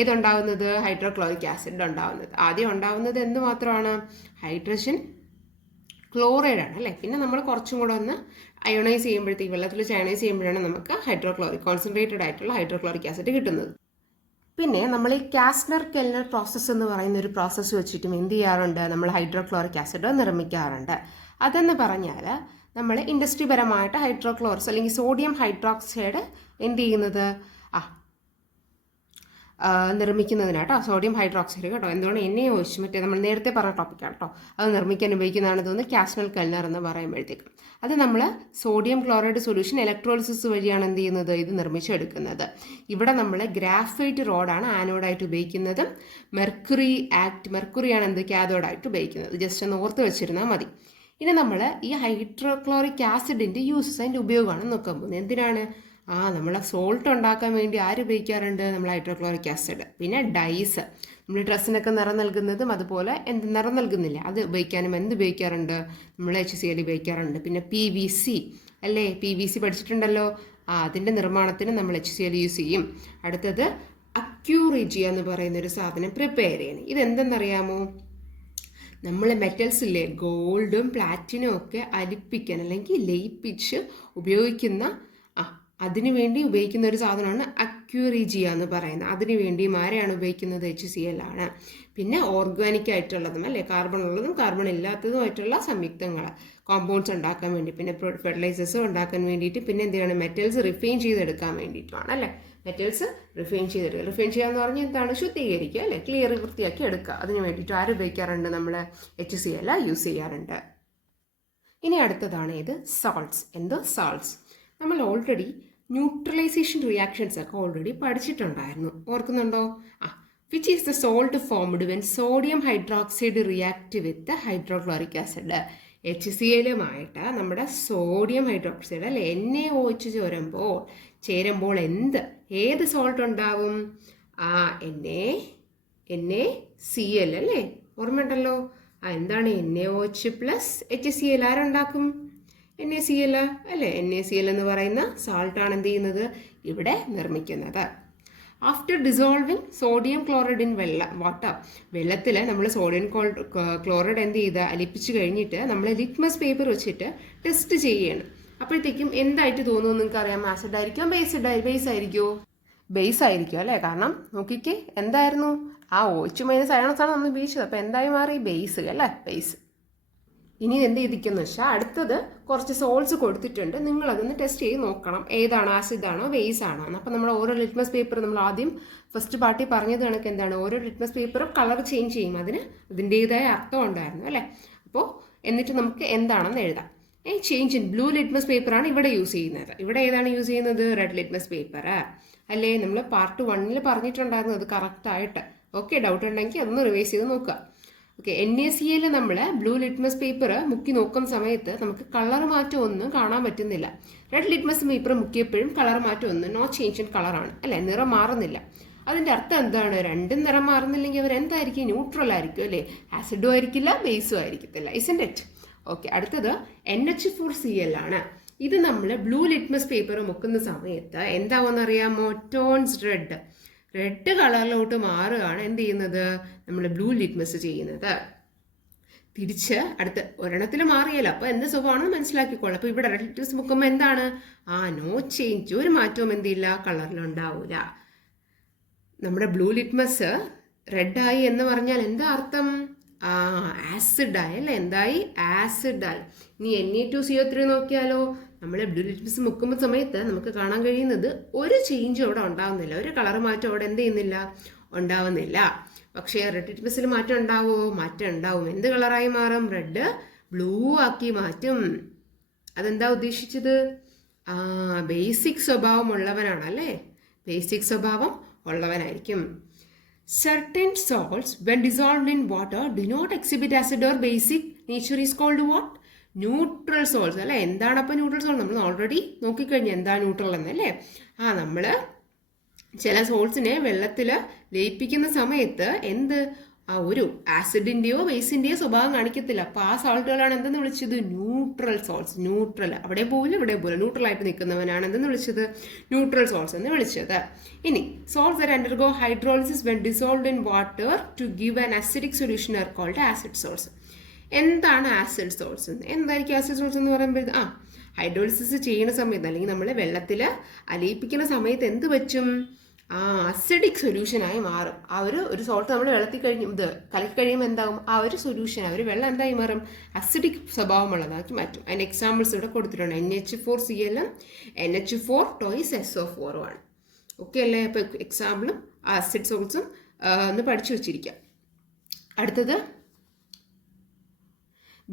ഏതുണ്ടാവുന്നത്? ഹൈഡ്രോക്ലോറിക് ആസിഡ് ഉണ്ടാവുന്നത്. ആദ്യം ഉണ്ടാവുന്നത് എന്ത് മാത്രമാണ്? ഹൈഡ്രജൻ ക്ലോറൈഡാണ് അല്ലേ? പിന്നെ നമ്മൾ കുറച്ചും കൂടെ ഒന്ന് അയോണൈസ് ചെയ്യുമ്പോഴത്തേക്ക്, വെള്ളത്തിൽ വെച്ച് അയോണൈസ് ചെയ്യുമ്പോഴാണ് നമുക്ക് കോൺസെൻട്രേറ്റഡ് ആയിട്ടുള്ള ഹൈഡ്രോക്ലോറിക് ആസിഡ് കിട്ടുന്നത്. പിന്നെ നമ്മൾ ഈ കാസ്നർ കെൽനർ പ്രോസസ്സ് എന്ന് പറയുന്ന ഒരു പ്രോസസ്സ് വെച്ചിട്ടും എന്ത് ചെയ്യാറുണ്ട്? നമ്മൾ ഹൈഡ്രോക്ലോറിക് ആസിഡ് നിർമ്മിക്കാറുണ്ട്. അതെന്ന് പറഞ്ഞാൽ നമ്മൾ ഇൻഡസ്ട്രി പരമായിട്ട് ഹൈഡ്രോക്ലോറിസ് അല്ലെങ്കിൽ സോഡിയം ഹൈഡ്രോക്സൈഡ് എന്ത് ചെയ്യുന്നത്? നിർമ്മിക്കുന്നതിനാട്ടോ, സോഡിയം ഹൈഡ്രോക്സൈഡ് കേട്ടോ. എന്തുകൊണ്ട് എന്നെ ചോദിച്ചു, മറ്റേ നമ്മൾ നേരത്തെ പറഞ്ഞ ടോപ്പിക്കാണ് കേട്ടോ. അത് നിർമ്മിക്കാൻ ഉപയോഗിക്കുന്നതാണ് തോന്നുന്നു കാസ്നർ കെൽനർ എന്ന് പറയുമ്പോഴത്തേക്കും. അത് നമ്മൾ സോഡിയം ക്ലോറൈഡ് സൊല്യൂഷൻ ഇലക്ട്രോളിസിസ് വഴിയാണ് എന്ത് ചെയ്യുന്നത്? ഇത് നിർമ്മിച്ചെടുക്കുന്നത്. ഇവിടെ നമ്മൾ ഗ്രാഫൈറ്റ് റോഡാണ് ആനോഡായിട്ട് ഉപയോഗിക്കുന്നത്. മെർക്കുറിയാണ് എന്ത്? കാഥോഡായിട്ട് ഉപയോഗിക്കുന്നത്. ജസ്റ്റ് ഒന്ന് ഓർത്ത് വെച്ചിരുന്നാൽ മതി. ഇനി നമ്മൾ ഈ ഹൈഡ്രോക്ലോറിക് ആസിഡിൻ്റെ യൂസസ്, അതിൻ്റെ ഉപയോഗമാണ് നോക്കാൻ പോകുന്നത്. എന്തിനാണ്? നമ്മൾ സോൾട്ട് ഉണ്ടാക്കാൻ വേണ്ടി ആര് ഉപയോഗിക്കാറുണ്ട്? നമ്മൾ ഹൈഡ്രോക്ലോറിക് ആസിഡ്. പിന്നെ ഡൈസ്, നമ്മൾ ഡ്രസ്സിനൊക്കെ നിറം നൽകുന്നതും അതുപോലെ നിറം നൽകുന്നില്ല, അത് ഉപയോഗിക്കാനും എന്ത് ഉപയോഗിക്കാറുണ്ട്? നമ്മൾ HCl ഉപയോഗിക്കാറുണ്ട്. പിന്നെ PVC അല്ലേ? PVC പഠിച്ചിട്ടുണ്ടല്ലോ. അതിൻ്റെ നിർമ്മാണത്തിന് നമ്മൾ HCl യൂസ് ചെയ്യും. അടുത്തത് അക്യൂറിജിയ എന്ന് പറയുന്ന ഒരു സാധനം പ്രിപ്പയർ ചെയ്യണം. ഇതെന്തെന്നറിയാമോ? നമ്മൾ മെറ്റൽസ് ഇല്ലേ, ഗോൾഡും പ്ലാറ്റിനും ഒക്കെ അലിപ്പിക്കാൻ അല്ലെങ്കിൽ ലയിപ്പിച്ച് ഉപയോഗിക്കുന്ന അതിനുവേണ്ടി ഉപയോഗിക്കുന്ന ഒരു സാധനമാണ് അക്യൂറിജിയ എന്ന് പറയുന്നത്. അതിനുവേണ്ടിയും ആരെയാണ് ഉപയോഗിക്കുന്നത്? HCl ആണ്. പിന്നെ ഓർഗാനിക് ആയിട്ടുള്ളതും അല്ലേ, കാർബൺ ഉള്ളതും കാർബൺ ഇല്ലാത്തതുമായിട്ടുള്ള സംയുക്തങ്ങൾ, കോമ്പൗണ്ട്സ് ഉണ്ടാക്കാൻ വേണ്ടി, പിന്നെ ഫെർട്ടിലൈസേഴ്സ് ഉണ്ടാക്കാൻ വേണ്ടിയിട്ട്, പിന്നെ എന്ത് ചെയ്യണം? മെറ്റൽസ് റിഫൈൻ ചെയ്തെടുക്കാൻ വേണ്ടിയിട്ടുമാണ് അല്ലേ? മെറ്റൽസ് റിഫൈൻ ചെയ്തെടുക്കുക. റിഫൈൻ ചെയ്യാന്ന് പറഞ്ഞാൽ എന്താണ്? ശുദ്ധീകരിക്കുക അല്ലേ? ക്ലിയർ വൃത്തിയാക്കി എടുക്കുക. അതിന് വേണ്ടിയിട്ട് ആര് ഉപയോഗിക്കാറുണ്ട്? നമ്മൾ HCl യൂസ് ചെയ്യാറുണ്ട്. ഇനി അടുത്തതാണ് ഇത് സോൾട്ട്സ്. എന്തോ സോൾട്ട്സ്. നമ്മൾ ഓൾറെഡി ന്യൂട്രലൈസേഷൻ റിയാക്ഷൻസ് ഒക്കെ ഓൾറെഡി പഠിച്ചിട്ടുണ്ടായിരുന്നു. ഓർക്കുന്നുണ്ടോ? which is the salt formed when sodium hydroxide react with the hydrochloric acid. HCl-മായിട്ട് നമ്മുടെ സോഡിയം ഹൈഡ്രോക്സൈഡ് അല്ലെ NaOH ചേരുമ്പോൾ ഏത് സോൾട്ട് ഉണ്ടാവും? NaCl അല്ലേ, ഓർമ്മയുണ്ടല്ലോ. എന്താണ് NaOH പ്ലസ് HCl? ആരുണ്ടാക്കും? NaCl അല്ലേ. NaCl എന്ന് പറയുന്ന സാൾട്ടാണ് എന്ത് ചെയ്യുന്നത്, ഇവിടെ നിർമ്മിക്കുന്നത്. After dissolving sodium chloride in water, വെള്ളത്തിൽ നമ്മൾ സോഡിയം ക്ലോറൈഡ് എന്ത് ചെയ്ത് അലിപ്പിച്ച് കഴിഞ്ഞിട്ട് നമ്മൾ ലിറ്റ്മസ് പേപ്പർ വെച്ചിട്ട് ടെസ്റ്റ് ചെയ്യുകയാണ്. അപ്പോഴത്തേക്കും എന്തായിട്ട് തോന്നുന്നു നിങ്ങൾക്ക് അറിയാം? ആസിഡ് ആയിരിക്കും, ബേസ് ആയിരിക്കുമോ? ബേസ് ആയിരിക്കും അല്ലേ. കാരണം നോക്കിക്കേ, എന്തായിരുന്നു ആ OH മൈനസ് അയണസാണ് നമ്മൾ ഉപയോഗിച്ചത്. അപ്പോൾ എന്തായി മാറി? ബേസ് അല്ലേ, ബേസ്. ഇനി എന്ത് ചെയ്തിരിക്കുന്നു വെച്ചാൽ അടുത്തത് കുറച്ച് സോൾട്സ് കൊടുത്തിട്ടുണ്ട്, നിങ്ങളതൊന്ന് ടെസ്റ്റ് ചെയ്ത് നോക്കണം ഏതാണ്, ആസിഡാണോ ബേസ് ആണോ എന്ന്. അപ്പോൾ നമ്മൾ ഓരോ ലിറ്റ്മസ് പേപ്പർ നമ്മൾ ആദ്യം ഫസ്റ്റ് പാർട്ടി പറഞ്ഞത് കണക്ക് എന്താണ്, ഓരോ ലിറ്റ്മസ് പേപ്പറും കളർ ചേഞ്ച് ചെയ്യും, അതിന് അതിൻ്റെതായ അർത്ഥം ഉണ്ടായിരുന്നു അല്ലേ. അപ്പോൾ എന്നിട്ട് നമുക്ക് എന്താണെന്ന് എഴുതാം. ചേഞ്ച് ഇൻ ബ്ലൂ ലിറ്റ്മസ് പേപ്പറാണ് ഇവിടെ യൂസ് ചെയ്യുന്നത്. ഇവിടെ ഏതാണ് യൂസ് ചെയ്യുന്നത്? റെഡ് ലിറ്റ്മസ് പേപ്പർ അല്ലേ. നമ്മൾ പാർട്ട് 1 പറഞ്ഞിട്ടുണ്ടായിരുന്നു അത് കറക്റ്റായിട്ട്. ഓക്കെ, ഡൗട്ട് ഉണ്ടെങ്കിൽ അതൊന്ന് റിവൈസ് ചെയ്ത് നോക്കുക. ഓക്കെ, NaCl നമ്മൾ ബ്ലൂ ലിറ്റ്മസ് പേപ്പർ മുക്കി നോക്കുന്ന സമയത്ത് നമുക്ക് കളർ മാറ്റം ഒന്നും കാണാൻ പറ്റുന്നില്ല. റെഡ് ലിറ്റ്മസ് പേപ്പർ മുക്കിയപ്പോഴും കളർ മാറ്റം ഒന്നും, നോ ചേഞ്ച് ഇൻ കളറാണ് അല്ലേ, നിറം മാറുന്നില്ല. അതിൻ്റെ അർത്ഥം എന്താണ്? രണ്ടും നിറം മാറുന്നില്ലെങ്കിൽ അവർ എന്തായിരിക്കും? ന്യൂട്രൽ ആയിരിക്കും അല്ലേ. ആസിഡും ആയിരിക്കില്ല, ബേസും ആയിരിക്കത്തില്ല. Isn't it? ഓക്കെ, അടുത്തത് NH4Cl ആണ്. ഇത് നമ്മൾ ബ്ലൂ ലിറ്റ്മസ് പേപ്പർ മുക്കുന്ന സമയത്ത് എന്താവുമെന്ന് അറിയാമോ? ടോൺസ് റെഡ് കളറിലോട്ട് മാറുകയാണ് എന്ത് ചെയ്യുന്നത്, നമ്മൾ ബ്ലൂ ലിറ്റ്മസ് ചെയ്യുന്നത്. തിരിച്ച് അടുത്ത് ഒരെണ്ണത്തിൽ മാറിയല്ലോ, അപ്പോൾ എന്ത് സ്വഭാവമാണെന്ന് മനസ്സിലാക്കിക്കോളാം. അപ്പോൾ ഇവിടെ റെഡ് ലിറ്റ്മസ് മുക്കുമ്പോൾ എന്താണ്? നോ ചേഞ്ച്, ഒരു മാറ്റവും എന്തില്ല, കളറിലുണ്ടാവില്ല. നമ്മുടെ ബ്ലൂ ലിറ്റ്മസ് റെഡായി എന്ന് പറഞ്ഞാൽ എന്താ അർത്ഥം? ആസിഡായി അല്ലേ. എന്തായി? ആസിഡായി. ഇനി Na2CO3 നോക്കിയാലോ, നമ്മൾ ബ്ലൂ ലിറ്റ്മസ് മുക്കുമ്പോൾ സമയത്ത് നമുക്ക് കാണാൻ കഴിയുന്നത് ഒരു ചേഞ്ചും അവിടെ ഉണ്ടാവുന്നില്ല, ഒരു കളർ മാറ്റം അവിടെ എന്ത് ചെയ്യുന്നില്ല, ഉണ്ടാവുന്നില്ല. പക്ഷേ റെഡ് ലിറ്റ്മസിൽ മാറ്റം ഉണ്ടാവുമോ? മാറ്റം ഉണ്ടാവും. എന്ത് കളറായി മാറും? റെഡ് ബ്ലൂ ആക്കി മാറ്റും. അതെന്താ ഉദ്ദേശിച്ചത്? ബേസിക് സ്വഭാവം ഉള്ളവനാണ് അല്ലേ, ബേസിക് സ്വഭാവം ഉള്ളവനായിരിക്കും. Certain salts when dissolved in water do not exhibit acid or basic nature is called what? Neutral salts അല്ലേ. എന്താണ് അപ്പോൾ ന്യൂട്രൽ സോൾട്ട്? നമ്മൾ ഓൾറെഡി നോക്കിക്കഴിഞ്ഞു എന്താണ് ന്യൂട്രൽ എന്നല്ലേ. നമ്മൾ ചില സോൾട്സിനെ വെള്ളത്തിൽ ലയിപ്പിക്കുന്ന സമയത്ത് ഒരു ആസിഡിൻ്റെയോ ബേസിൻ്റെയോ സ്വഭാവം കാണിക്കത്തില്ല. അപ്പോൾ ആ സോൾട്ടുകളാണ് എന്തെന്ന് വിളിച്ചത്? Neutral salts. ന്യൂട്രൽ, അവിടെ പോലും ഇവിടെ പോലും ന്യൂട്രലായിട്ട് നിൽക്കുന്നവനാണ് എന്തെന്ന് വിളിച്ചത്? ന്യൂട്രൽ സോൾട്സ് എന്ന് വിളിച്ചത്. ഇനി salts that undergo hydrolysis when dissolved in water to give an acidic solution are called acid salts. എന്താണ് ആസിഡ് സോൾട്സ്? എന്തായിരിക്കും ആസിഡ് സോൾട്സ് എന്ന് പറയുമ്പോൾ? ഹൈഡ്രോളിസിസ് ചെയ്യുന്ന സമയത്ത് അല്ലെങ്കിൽ നമ്മൾ വെള്ളത്തിൽ അലിയിപ്പിക്കുന്ന സമയത്ത് എന്ത് പറ്റും? അസിഡിക് സൊല്യൂഷനായി മാറും. ഒരു സോൾട്ട് നമ്മൾ വെള്ളത്തിൽ കലക്കി കഴിയുമ്പോൾ എന്താകും? ഒരു സൊല്യൂഷൻ, വെള്ളം എന്തായി മാറും? അസിഡിക് സ്വഭാവമുള്ളതാക്കി മാറ്റും. അതിൻ്റെ എക്സാമ്പിൾസ് ഇവിടെ കൊടുത്തിട്ടുണ്ട്. NH4Cl, NH4 ടോയ്സ് SO4 ആണ്. ഓക്കെ അല്ലേ. അപ്പോൾ എക്സാമ്പിളും ആസിഡ് സോൾട്സും ഒന്ന് പഠിച്ചു വെച്ചിരിക്കാം. അടുത്തത്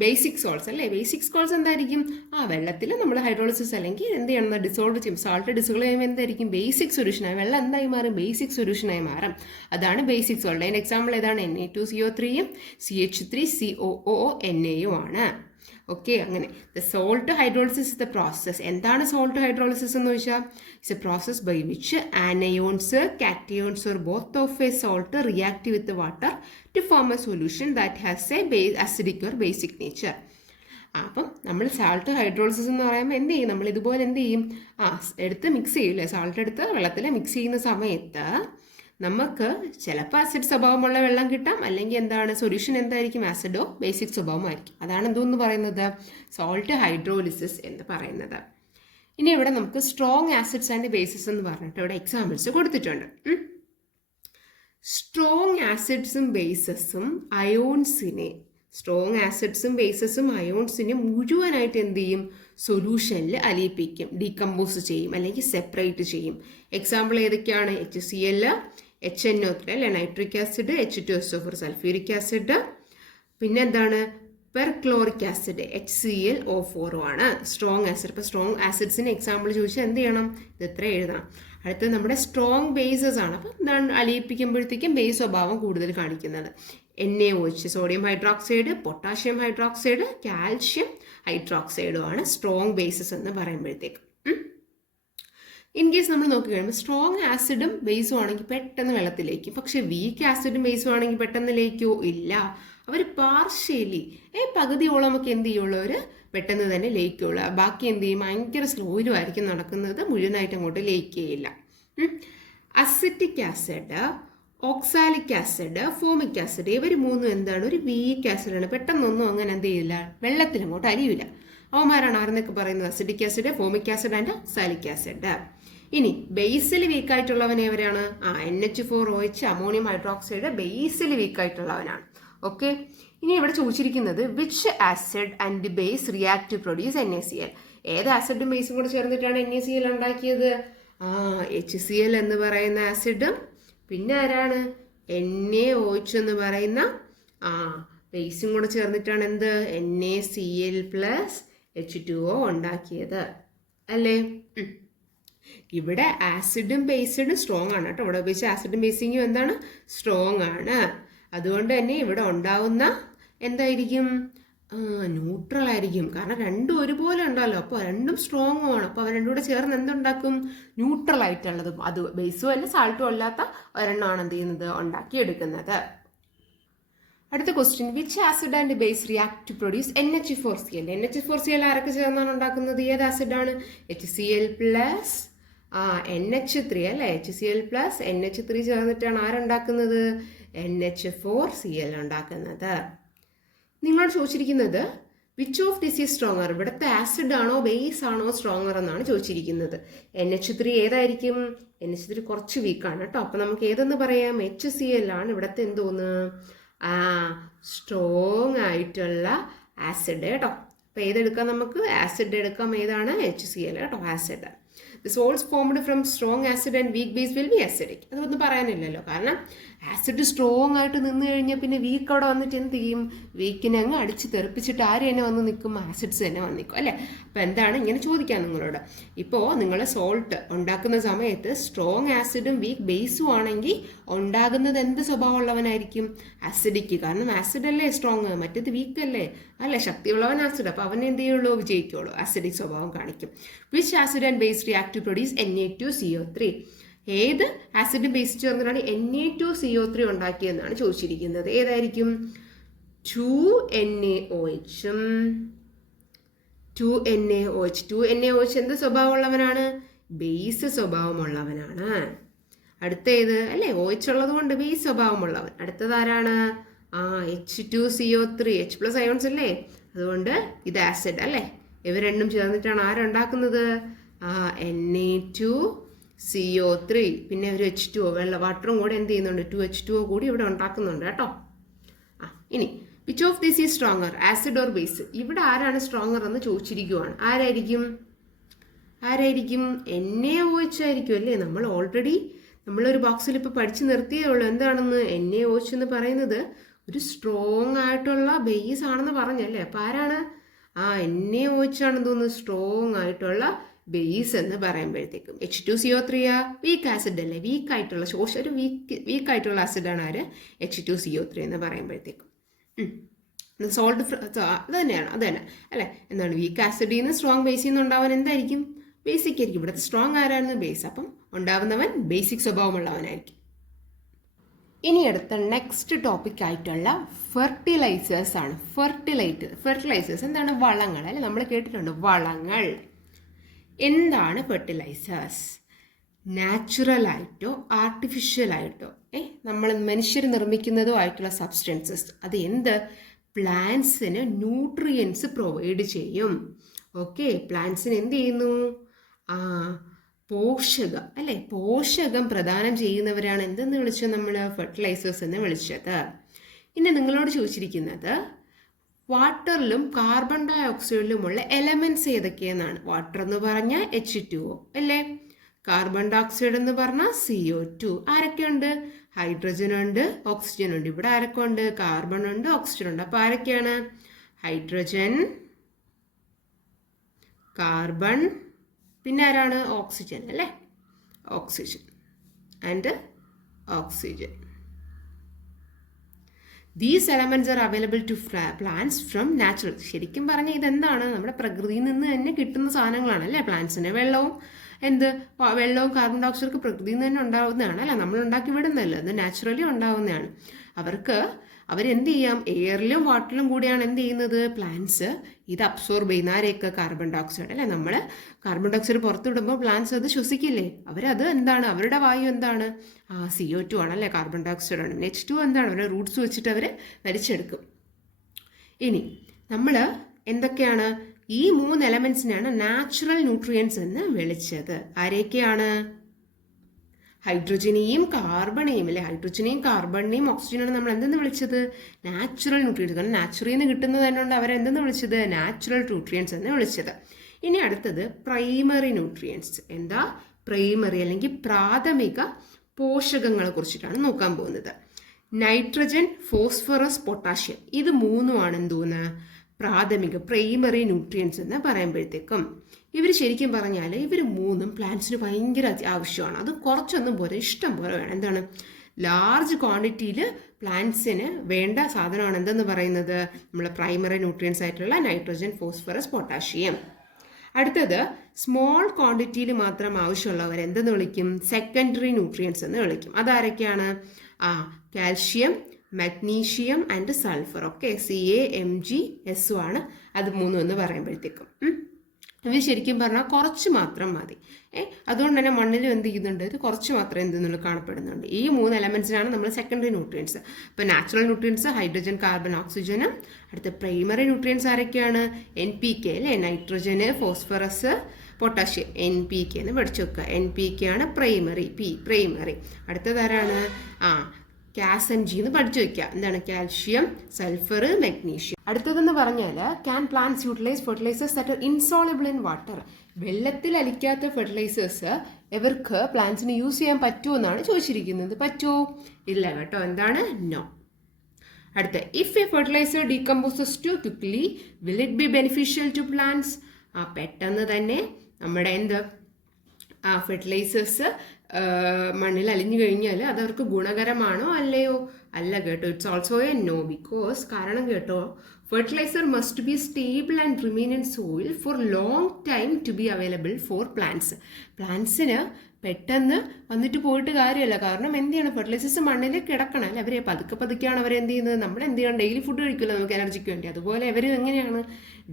ബേസിക് സോൾട്സ് അല്ലേ. ബേസിക് സോൾട്സ് എന്തായിരിക്കും? വെള്ളത്തിൽ നമ്മൾ ഹൈഡ്രോളിസിസ് അല്ലെങ്കിൽ എന്ത് ചെയ്യണം? ഡിസോൾവ് ചെയ്യും. സാൾട്ട് ഡിസോൾവ് ചെയ്യുമ്പോൾ എന്തായിരിക്കും? ബേസിക് സൊല്യൂഷനായി വെള്ളം എന്തായി മാറും? ബേസിക് സൊല്യൂഷനായി മാറും. അതാണ് ബേസിക് സോൾട്ട്. അതിൻ്റെ എക്സാമ്പിൾ ഏതാണ്? Na2CO3യും CH3COONA ആണ്. ഓക്കെ, അങ്ങനെ the salt hydrolysis is the process. എന്താണ് സോൾട്ട് ഹൈഡ്രോളിസിസ് എന്ന് ചോദിച്ചാൽ? It's a process by which anions, cations or both of a salt react with water to form a solution that has a acidic or basic nature. അപ്പം നമ്മൾ സാൾട്ട് ഹൈഡ്രോളിസിസ് എന്ന് പറയുമ്പോൾ എന്ത് ചെയ്യും? നമ്മൾ ഇതുപോലെ എന്ത് ചെയ്യും? എടുത്ത് മിക്സ് ചെയ്യില്ലേ, സാൾട്ട് എടുത്ത് വെള്ളത്തിൽ മിക്സ് ചെയ്യുന്ന സമയത്ത് നമുക്ക് ചിലപ്പോൾ ആസിഡ് സ്വഭാവമുള്ള വെള്ളം കിട്ടാം, അല്ലെങ്കിൽ എന്താണ് സൊല്യൂഷൻ എന്തായിരിക്കും? ആസിഡോ ബേസിക് സ്വഭാവമായിരിക്കും. അതാണ് എന്തോന്ന് പറയുന്നത്? സോൾട്ട് ഹൈഡ്രോളിസിസ് എന്ന് പറയുന്നത്. ഇനി ഇവിടെ നമുക്ക് സ്ട്രോങ് ആസിഡ്സ് ആൻഡ് ബേസിസ് എന്ന് പറഞ്ഞിട്ട് ഇവിടെ എക്സാമ്പിൾസ് കൊടുത്തിട്ടുണ്ട്. സ്ട്രോങ് ആസിഡ്സും ബേസസും അയോൺസിനെ മുഴുവനായിട്ട് എന്ത് ചെയ്യും? സൊല്യൂഷനിൽ അലിയിപ്പിക്കും, ഡീകമ്പോസ് ചെയ്യും, അല്ലെങ്കിൽ സെപ്പറേറ്റ് ചെയ്യും. എക്സാമ്പിൾ ഏതൊക്കെയാണ്? HCl, HNO3 അല്ലെ, nitric acid, H2SO4 sulphuric acid, പിന്നെ എന്താണ്? പെർക്ലോറിക് ആസിഡ് HClO4 ആണ് സ്ട്രോങ് ആസിഡ്. ഇപ്പോൾ സ്ട്രോങ് ആസിഡ്സിന് എക്സാമ്പിൾ ചോദിച്ചാൽ എന്ത് ചെയ്യണം? ഇത് ഇത്ര എഴുതണം. അടുത്തത് നമ്മുടെ സ്ട്രോങ് ബേസസ് ആണ്. അപ്പം എന്താണ് അലിയിപ്പിക്കുമ്പോഴത്തേക്കും ബേസ് സ്വഭാവം കൂടുതൽ കാണിക്കുന്നത്. NaOH sodium hydroxide, potassium hydroxide, calcium ഹൈഡ്രോക്സൈഡും ആണ് സ്ട്രോങ് ബേസസ് എന്ന് പറയുമ്പോഴത്തേക്കും. ഇൻ കേസ് നമ്മൾ നോക്കി കഴിയുമ്പോൾ സ്ട്രോങ് ആസിഡും ബേസും ആണെങ്കിൽ പെട്ടെന്ന് വെള്ളത്തിലേക്കും, പക്ഷെ വീക്ക് ആസിഡും ബേസും ആണെങ്കിൽ പെട്ടെന്ന് ലയിക്കോ? ഇല്ല. അവർ പാർഷ്യലി പകുതിയോളമൊക്കെ എന്ത് ചെയ്യുള്ളൂ, അവർ പെട്ടെന്ന് തന്നെ ലയിക്കുള്ളൂ. ബാക്കി എന്ത് ചെയ്യും, ഭയങ്കര സ്ലോയിലും ആയിരിക്കും നടക്കുന്നത്, മുഴുവനായിട്ട് അങ്ങോട്ട് ലയിക്കുകയില്ല. Acetic acid, oxalic acid, formic acid ഇവർ മൂന്നും എന്താണ്, ഒരു വീക്ക് ആസിഡാണ്. പെട്ടെന്നൊന്നും അങ്ങനെ എന്ത് ചെയ്യില്ല, വെള്ളത്തിൽ അങ്ങോട്ട് അലിയില്ല. അവന്മാരാണ് ആരെന്നൊക്കെ പറയുന്നത്, acidic acid, formic acid and oxalic acid. ഇനി ബേസിൽ വീക്കായിട്ടുള്ളവൻ എവരാണ്? NH4OH അമോണിയം ഹൈഡ്രോക്സൈഡ് ബേസിൽ വീക്കായിട്ടുള്ളവനാണ്. ഓക്കെ. ഇനി ഇവിടെ ചോദിച്ചിരിക്കുന്നത് which acid and base react to produce NaCl. ഏത് ആസിഡും ബേസും കൂടെ ചേർന്നിട്ടാണ് NaCl ഉണ്ടാക്കിയത്? HCl എന്ന് പറയുന്ന ആസിഡും പിന്നെ ആരാണ്, NaOH എന്ന് പറയുന്ന ബേസും കൂടെ ചേർന്നിട്ടാണ് എന്ത്, NaCl പ്ലസ് H2O ഉണ്ടാക്കിയത് അല്ലേ? ഇവിടെ ആസിഡും ബേസിഡും സ്ട്രോങ് ആണ് കേട്ടോ. ഇവിടെ ഉപയോഗിച്ച ആസിഡും ബേസിങ്ങും എന്താണ്, സ്ട്രോങ് ആണ്. അതുകൊണ്ട് തന്നെ ഇവിടെ ഉണ്ടാവുന്ന എന്തായിരിക്കും, ന്യൂട്രൽ ആയിരിക്കും. കാരണം രണ്ടും ഒരുപോലെ ഉണ്ടല്ലോ, അപ്പോൾ രണ്ടും സ്ട്രോങ് ആണ്. അപ്പോൾ അവ രണ്ടും കൂടെ ചേർന്ന് എന്തുണ്ടാക്കും, ന്യൂട്രൽ ആയിട്ടുള്ളതും അത് ബേസും അല്ല സാൾട്ടും അല്ലാത്ത ഒരെണ്ണമാണ് എന്ത് ചെയ്യുന്നത്, ഉണ്ടാക്കിയെടുക്കുന്നത്. അടുത്ത question, which acid and base react to produce NH4Cl. NH4Cl ആരൊക്കെ ചേർന്നാണ് ഉണ്ടാക്കുന്നത്, ഏത് ആസിഡാണ്? HCl പ്ലസ് NH3 അല്ലേ? HCl പ്ലസ് NH3 ചേർന്നിട്ടാണ് ആരുണ്ടാക്കുന്നത്, NH4Cl ഉണ്ടാക്കുന്നത്. നിങ്ങളോട് ചോദിച്ചിരിക്കുന്നത് which of this is stronger, ഇവിടുത്തെ ആസിഡ് ആണോ ബേസ് ആണോ സ്ട്രോങ്ങർ എന്നാണ് ചോദിച്ചിരിക്കുന്നത്. NH3 ഏതായിരിക്കും? NH3 കുറച്ച് വീക്കാണ് കേട്ടോ. അപ്പം നമുക്ക് ഏതെന്ന് പറയാം, HCl ആണ് ഇവിടുത്തെ എന്തോന്ന്, സ്ട്രോങ് ആയിട്ടുള്ള ആസിഡ് കേട്ടോ. അപ്പോൾ ഏതെടുക്കാം, നമുക്ക് ആസിഡ് എടുക്കാം. ഏതാണ്? HCl കേട്ടോ, acid. The salts formed from strong acid and weak base will be acidic. അതൊന്നും പറയാനില്ലല്ലോ, കാരണം ആസിഡ് സ്ട്രോങ് ആയിട്ട് നിന്ന് കഴിഞ്ഞാൽ പിന്നെ വീക്ക് അവിടെ വന്നിട്ട് എന്ത് ചെയ്യും, വീക്കിനെ അങ്ങ് അടിച്ച് തെറിപ്പിച്ചിട്ട് ആര് തന്നെ വന്ന് നിൽക്കും, ആസിഡ്സ് തന്നെ വന്ന് നിൽക്കും അല്ലേ? അപ്പോൾ എന്താണ് ഇങ്ങനെ ചോദിക്കാം നിങ്ങളോട്, ഇപ്പോൾ നിങ്ങൾ സോൾട്ട് ഉണ്ടാക്കുന്ന സമയത്ത് സ്ട്രോങ് ആസിഡും വീക്ക് ബേസും ആണെങ്കിൽ ഉണ്ടാകുന്നത് എന്ത് സ്വഭാവമുള്ളവനായിരിക്കും, ആസിഡിക്ക്. കാരണം ആസിഡ് അല്ലേ സ്ട്രോങ്, മറ്റേത് വീക്ക് അല്ലേ, അല്ലേ ശക്തിയുള്ളവൻ ആസിഡ്. അപ്പോൾ അവനെ എന്ത് ചെയ്യുള്ളൂ, വിജയിക്കുള്ളൂ, ആസിഡിക് സ്വഭാവം കാണിക്കും. Which acid and base react to produce Na2CO3. ഏത് ആസിഡ് ബേസ് ചേർന്നിട്ടാണ് Na2CO3 ഉണ്ടാക്കിയെന്നാണ് ചോദിച്ചിരിക്കുന്നത്. ഏതായിരിക്കും? 2NaOH. 2NaOH എന്ത് സ്വഭാവമുള്ളവനാണ്, ബേസ് സ്വഭാവമുള്ളവനാണ്. അടുത്തേത് അല്ലേ, OH ഉള്ളത് കൊണ്ട് ബേസ് സ്വഭാവമുള്ളവൻ. അടുത്തത് ആരാണ്? H2CO3, H പ്ലസ് അയോൺസ് അല്ലേ, അതുകൊണ്ട് ഇത് ആസിഡ് അല്ലേ. ഇവർ രണ്ടും ചേർന്നിട്ടാണ് ആരുണ്ടാക്കുന്നത്, Na2CO3. പിന്നെ ഒരു H2O വാട്ടറും കൂടെ എന്ത് ചെയ്യുന്നുണ്ട്, 2H2O കൂടി ഇവിടെ ഉണ്ടാക്കുന്നുണ്ട് കേട്ടോ. ഇനി which of this is stronger, acid or base. ഇവിടെ ആരാണ് സ്ട്രോങ്ങർ എന്ന് ചോദിച്ചിരിക്കുവാണ്. ആരായിരിക്കും? NaOH ആയിരിക്കും അല്ലേ. നമ്മൾ ഓൾറെഡി നമ്മളൊരു ബോക്സിൽ ഇപ്പോൾ പഠിച്ചു നിർത്തിയേ ഉള്ളൂ എന്താണെന്ന്, NaOH എന്ന് പറയുന്നത് ഒരു സ്ട്രോങ് ആയിട്ടുള്ള ബേസ് ആണെന്ന് പറഞ്ഞല്ലേ. അപ്പോൾ ആരാണ്? NaOH ആണെന്ന് തോന്നുന്നു സ്ട്രോങ് ആയിട്ടുള്ള ബേസ് എന്ന് പറയുമ്പോഴത്തേക്കും. H2CO3 വീക്ക് ആസിഡ് അല്ലേ, വീക്കായിട്ടുള്ള ഒരു വീക്കായിട്ടുള്ള ആസിഡാണ് ആര്, H2CO3 എന്ന് പറയുമ്പോഴത്തേക്കും. സോൾട്ട് അത് തന്നെയാണ് അല്ലേ. എന്താണ്, വീക്ക് ആസിഡിൽ നിന്ന് സ്ട്രോങ് ബേസിൽ നിന്ന് ഉണ്ടാവാൻ എന്തായിരിക്കും, ബേസിക് ആയിരിക്കും. ഇവിടുത്തെ സ്ട്രോങ് ആരായിരുന്നു, ബേസ്. അപ്പം ഉണ്ടാവുന്നവൻ ബേസിക് സ്വഭാവമുള്ളവനായിരിക്കും. ഇനി അടുത്ത നെക്സ്റ്റ് ടോപ്പിക് ആയിട്ടുള്ള ഫെർട്ടിലൈസേഴ്സ് ആണ്. ഫെർട്ടിലൈസേഴ്സ് എന്താണ്, വളങ്ങൾ അല്ലെ. നമ്മൾ കേട്ടിട്ടുണ്ട് വളങ്ങൾ. എന്താണ് ഫെർട്ടിലൈസേഴ്സ്? നാച്ചുറലായിട്ടോ ആർട്ടിഫിഷ്യലായിട്ടോ നമ്മൾ മനുഷ്യർ നിർമ്മിക്കുന്നതോ ആയിട്ടുള്ള സബ്സ്റ്റൻസസ്. അത് എന്ത്, പ്ലാന്റ്സിന് ന്യൂട്രിയൻസ് പ്രൊവൈഡ് ചെയ്യും. ഓക്കെ, പ്ലാന്റ്സിന് എന്ത് ചെയ്യുന്നു, പോഷകം അല്ലേ, പോഷകം പ്രദാനം ചെയ്യുന്നവരാണ് എന്തെന്ന് വിളിച്ചത് നമ്മൾ, ഫെർട്ടിലൈസേഴ്സ് എന്ന് വിളിച്ചത്. ഇനി നിങ്ങളോട് ചോദിച്ചിരിക്കുന്നത് വാട്ടറിലും കാർബൺ ഡൈ ഓക്സൈഡിലുമുള്ള എലമെന്റ്സ് ഏതൊക്കെയെന്നാണ്. വാട്ടർ എന്ന് പറഞ്ഞാൽ H2O അല്ലേ, കാർബൺ ഡൈ ഓക്സൈഡ് എന്ന് പറഞ്ഞാൽ CO2. ആരൊക്കെയുണ്ട്, ഹൈഡ്രജൻ ഉണ്ട്, ഓക്സിജൻ ഉണ്ട്. ഇവിടെ ആരൊക്കെ ഉണ്ട്, കാർബൺ ഉണ്ട്, ഓക്സിജൻ ഉണ്ട്. അപ്പോൾ ആരൊക്കെയാണ്, ഹൈഡ്രജൻ, കാർബൺ, പിന്നെ ആരാണ്, ഓക്സിജൻ അല്ലേ. oxygen. These elements are available to plants from natural. ശരിക്കും പറഞ്ഞാൽ ഇതെന്താണ്, നമ്മുടെ പ്രകൃതിയിൽ നിന്ന് തന്നെ കിട്ടുന്ന സാധനങ്ങളാണ് അല്ലേ പ്ലാന്റ്സിന്. വെള്ളവും കാർബൺ ഡൈ ഓക്സൈഡ് പ്രകൃതിയിൽ നിന്ന് തന്നെ ഉണ്ടാവുന്നതാണ് അല്ല, നമ്മൾ ഉണ്ടാക്കി വിടുന്നതല്ല, അത് നാച്ചുറലി ഉണ്ടാവുന്നതാണ്. അവരെന്ത് ചെയ്യാം, എയറിലും വാട്ടറിലും കൂടിയാണ് എന്ത് ചെയ്യുന്നത്, പ്ലാന്റ്സ് ഇത് അബ്സോർബ് ചെയ്യുന്ന ആരെയൊക്കെ, കാർബൺ ഡൈ ഓക്സൈഡ് അല്ലേ. നമ്മൾ കാർബൺ ഡൈ ഓക്സൈഡ് പുറത്ത് വിടുമ്പോൾ പ്ലാന്റ്സ് അത് ശ്വസിക്കില്ലേ, അവരത് എന്താണ്, അവരുടെ വായു എന്താണ്, CO2 ആണല്ലേ, കാർബൺ ഡൈ ഓക്സൈഡ് ആണ്. H2 എന്താണ്, അവരുടെ റൂട്ട്സ് വെച്ചിട്ട് അവർ വലിച്ചെടുക്കും. ഇനി നമ്മൾ എന്തൊക്കെയാണ്, ഈ 3 എലമെന്റ്സിനാണ് നാച്ചുറൽ ന്യൂട്രിയൻസ് എന്ന് വിളിച്ചത്. ആരെയൊക്കെയാണ്, ഹൈഡ്രജനെയും കാർബണെയും അല്ലെ, ഹൈഡ്രജനെയും കാർബണിനെയും ഓക്സിജനാണ് നമ്മൾ എന്തെന്ന് വിളിച്ചത്, നാച്ചുറൽ ന്യൂട്രിയൻസ്. കാരണം നാച്ചുറിൽ നിന്ന് കിട്ടുന്നത് തന്നെയുണ്ട് അവരെന്തെന്ന് വിളിച്ചത്, നാച്ചുറൽ ന്യൂട്രിയൻസ് എന്ന് വിളിച്ചത്. ഇനി അടുത്തത് പ്രൈമറി ന്യൂട്രിയൻസ്. എന്താ പ്രൈമറി അല്ലെങ്കിൽ പ്രാഥമിക പോഷകങ്ങളെ കുറിച്ചിട്ടാണ് നോക്കാൻ പോകുന്നത്. നൈട്രജൻ, ഫോസ്ഫറസ്, പൊട്ടാഷ്യം, ഇത് 3ഉമാണ് എന്തോന്ന്, പ്രാഥമിക പ്രൈമറി ന്യൂട്രിയൻസ് എന്ന് പറയുമ്പോഴത്തേക്കും ഇവർ ശരിക്കും പറഞ്ഞാൽ ഇവർ 3ഉം പ്ലാന്റ്സിന് ഭയങ്കര ആവശ്യമാണ്. അത് കുറച്ചൊന്നും പോരെ, ഇഷ്ടം പോലെ വേണം. എന്താണ്, ലാർജ് ക്വാണ്ടിറ്റിയിൽ പ്ലാന്റ്സിന് വേണ്ട സാധനമാണ് എന്തെന്ന് പറയുന്നത്, നമ്മളെ പ്രൈമറി ന്യൂട്രിയൻസ് ആയിട്ടുള്ള നൈട്രജൻ, ഫോസ്ഫറസ്, പൊട്ടാഷ്യം. അടുത്തത് സ്മോൾ ക്വാണ്ടിറ്റിയിൽ മാത്രം ആവശ്യമുള്ളവർ എന്തെന്ന് വിളിക്കും, സെക്കൻഡറി ന്യൂട്രിയൻസ് എന്ന് വിളിക്കും. അതാരൊക്കെയാണ്, calcium, magnesium and sulphur. Okay, CaMgS ആണ് അത് 3 എന്ന് പറയുമ്പോഴത്തേക്കും. ഇവർ ശരിക്കും പറഞ്ഞാൽ കുറച്ച് മാത്രം മതി. അതുകൊണ്ട് തന്നെ മണ്ണിലും എന്ത് ചെയ്യുന്നുണ്ട്, ഇത് കുറച്ച് മാത്രമേ എന്തെന്നുള്ളത് കാണപ്പെടുന്നുണ്ട്. ഈ 3 എലമെന്റ്സിനാണ് നമ്മൾ സെക്കൻഡറി ന്യൂട്രിയൻസ്. ഇപ്പോൾ നാച്ചുറൽ ന്യൂട്രിയൻസ് ഹൈഡ്രജൻ, കാർബൺ, ഓക്സിജനും. അടുത്ത പ്രൈമറി ന്യൂട്രിയൻസ് ആരൊക്കെയാണ്, NPK അല്ലേ, നൈട്രജന്, ഫോസ്ഫറസ്, പൊട്ടാഷ്യം. NPK എന്ന് പഠിച്ചു വെക്കുക. NPK ആണ് പ്രൈമറി. അടുത്തതാരാണ്, CaSMG എന്ന് പഠിച്ചു വെക്കുക. എന്താണ്, കാൽഷ്യം, സൾഫർ, മഗ്നീഷ്യം. അടുത്തതെന്ന് പറഞ്ഞാൽ can plants utilise fertilisers that are insoluble in water. വെള്ളത്തിൽ അലിക്കാത്ത ഫെർട്ടിലൈസേഴ്സ് ഇവർക്ക് പ്ലാന്റ്സിന് യൂസ് ചെയ്യാൻ പറ്റുമോ എന്നാണ് ചോദിച്ചിരിക്കുന്നത്. പറ്റുമോ, ഇല്ല കേട്ടോ. എന്താണ്, നോ. അടുത്ത, if a fertiliser decomposes too quickly will it be beneficial to plants. പെട്ടെന്ന് തന്നെ നമ്മുടെ ഫെർട്ടിലൈസേഴ്സ് മണ്ണിൽ അലിഞ്ഞു കഴിഞ്ഞാൽ അത് അവർക്ക് ഗുണകരമാണോ അല്ലയോ, അല്ല കേട്ടോ. It's also a no. Because കാരണം കേട്ടോ, fertiliser must be stable and remain in soil for long time to be available for plants. പ്ലാന്റ്സിന് പെട്ടെന്ന് വന്നിട്ട് പോയിട്ട് കാര്യമല്ല. കാരണം എന്ത് ചെയ്യണം, ഫെർട്ടിലൈസേഴ്സ് മണ്ണിൽ കിടക്കണം അല്ലേ. അവരെ പതുക്കെയാണ് അവരെന്ത് ചെയ്യുന്നത്, നമ്മൾ എന്ത് ചെയ്യണം, ഡെയിലി ഫുഡ് കഴിക്കില്ല നമുക്ക് എനർജിക്ക് വേണ്ടി. അതുപോലെ അവർ എങ്ങനെയാണ്,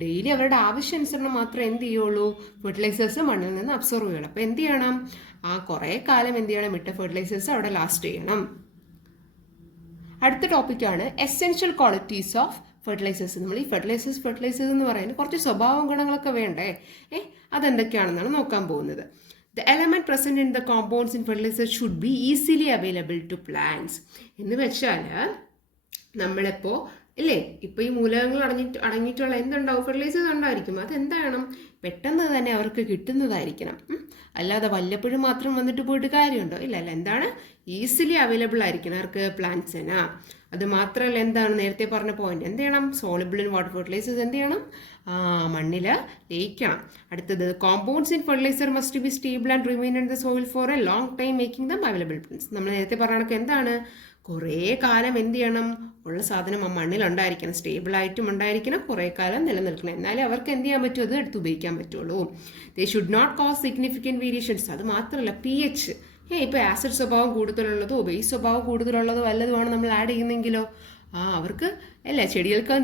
ഡെയിലി അവരുടെ ആവശ്യാനുസരണം മാത്രമേ എന്ത് ചെയ്യുള്ളൂ, ഫെർട്ടിലൈസേഴ്സ് മണ്ണിൽ നിന്ന് അബ്സോർവ് ചെയ്യണം. അപ്പോൾ എന്ത് ചെയ്യണം, കുറേ കാലം എന്ത് ചെയ്യണം, ഇട്ട ഫെർട്ടിലൈസേഴ്സ് അവിടെ ലാസ്റ്റ് ചെയ്യണം. അടുത്ത ടോപ്പിക്കാണ് എസെൻഷ്യൽ ക്വാളിറ്റീസ് ഓഫ് ഫെർട്ടിലൈസേഴ്സ്. നമ്മൾ ഈ ഫെർട്ടിലൈസേഴ്സ് എന്ന് പറയുന്നത് കുറച്ച് സ്വഭാവ ഗുണങ്ങളൊക്കെ വേണ്ടേ, അതെന്തൊക്കെയാണെന്നാണ് നോക്കാൻ പോകുന്നത്. The element present in the compounds in fertilizer should be easily available to plants. എന്ന് വെച്ചാൽ നമ്മളിപ്പോൾ ഇല്ലേ, ഇപ്പോൾ ഈ മൂലകങ്ങൾ അടങ്ങിയിട്ടുള്ള എന്തുണ്ടാവും, ഫെർട്ടിലൈസേഴ്സ് ഉണ്ടായിരിക്കും. അതെന്താണ്, പെട്ടെന്ന് തന്നെ അവർക്ക് കിട്ടുന്നതായിരിക്കണം. അല്ലാതെ വല്ലപ്പോഴും മാത്രം വന്നിട്ട് പോയിട്ട് കാര്യമുണ്ടോ, ഇല്ല. എന്താണ്, ഈസിലി അവൈലബിൾ ആയിരിക്കണം അവർക്ക്, പ്ലാന്റ്സിന്. അത് മാത്രമല്ല, എന്താണ് നേരത്തെ പറഞ്ഞ പോയിന്റ്, എന്ത് ചെയ്യണം, സോളിബിൾ ഇൻ വാട്ടർ ഫെർട്ടിലൈസേഴ്സ് എന്ത് ചെയ്യണം, മണ്ണിൽ ലയിക്കണം. അടുത്തത്, compounds in fertiliser must be stable and remain in the soil four A long time making them available plants. നമ്മൾ നേരത്തെ പറഞ്ഞ എന്താണ്, കുറേ കാലം എന്ത് ചെയ്യണം, ഉള്ള സാധനം മണ്ണിൽ ഉണ്ടായിരിക്കണം, സ്റ്റേബിളായിട്ടും ഉണ്ടായിരിക്കണം, കുറേ കാലം നിലനിൽക്കണം. എന്നാലേ അവർക്ക് എന്ത് ചെയ്യാൻ പറ്റും, അത് എടുത്ത് ഉപയോഗിക്കാൻ പറ്റുള്ളൂ. They should not cause significant variations. അത് മാത്രമല്ല, pH ഇപ്പോൾ ആസിഡ് സ്വഭാവം കൂടുതലുള്ളതോ ബേസ് സ്വഭാവം കൂടുതലുള്ളതോ വല്ലതുമാണ് നമ്മൾ ആഡ് ചെയ്യുന്നെങ്കിലോ അവർക്ക് ചെടികൾക്ക്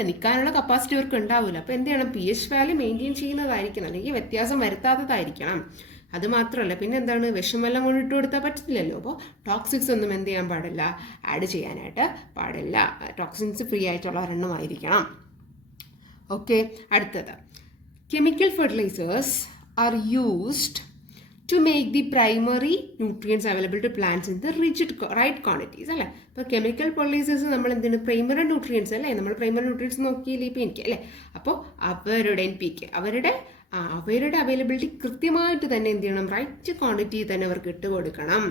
നിൽക്കാനുള്ള കപ്പാസിറ്റി അവർക്ക് ഉണ്ടാവില്ല. അപ്പോൾ എന്ത് ചെയ്യണം, pH വാല്യൂ മെയിൻറ്റെയിൻ ചെയ്യുന്നതായിരിക്കണം, അല്ലെങ്കിൽ വ്യത്യാസം വരുത്താത്തതായിരിക്കണം. അത് മാത്രമല്ല, പിന്നെ എന്താണ്, വിഷം വെള്ളം കൊണ്ട് ഇട്ട് കൊടുത്താൽ പറ്റില്ലല്ലോ. അപ്പോൾ ടോക്സിക്സ് ഒന്നും എന്ത് ചെയ്യാൻ പാടില്ല, ആഡ് ചെയ്യാനായിട്ട് പാടില്ല. ടോക്സിൻസ് ഫ്രീ ആയിട്ടുള്ള ഒരെണ്ണമായിരിക്കണം. ഓക്കെ, അടുത്തത്, chemical fertilisers are used to make the primary nutrients available to plants in the right quantities അല്ലേ. ഇപ്പോൾ കെമിക്കൽ ഫെർട്ടിലൈസേഴ്സ് നമ്മൾ എന്താണ്, പ്രൈമറി ന്യൂട്രിയൻസ് അല്ലേ, നമ്മൾ പ്രൈമറി ന്യൂട്രിയൻസ് നോക്കിയില്ലേ ഇപ്പോൾ എനിക്ക് അല്ലേ. അപ്പോൾ അവരുടെ NPK അവരുടെ അവൈലബിലിറ്റി കൃത്യമായിട്ട് തന്നെ എന്ത് ചെയ്യണം, റൈറ്റ് ക്വാണ്ടിറ്റി തന്നെ അവർക്ക് ഇട്ട് കൊടുക്കണം.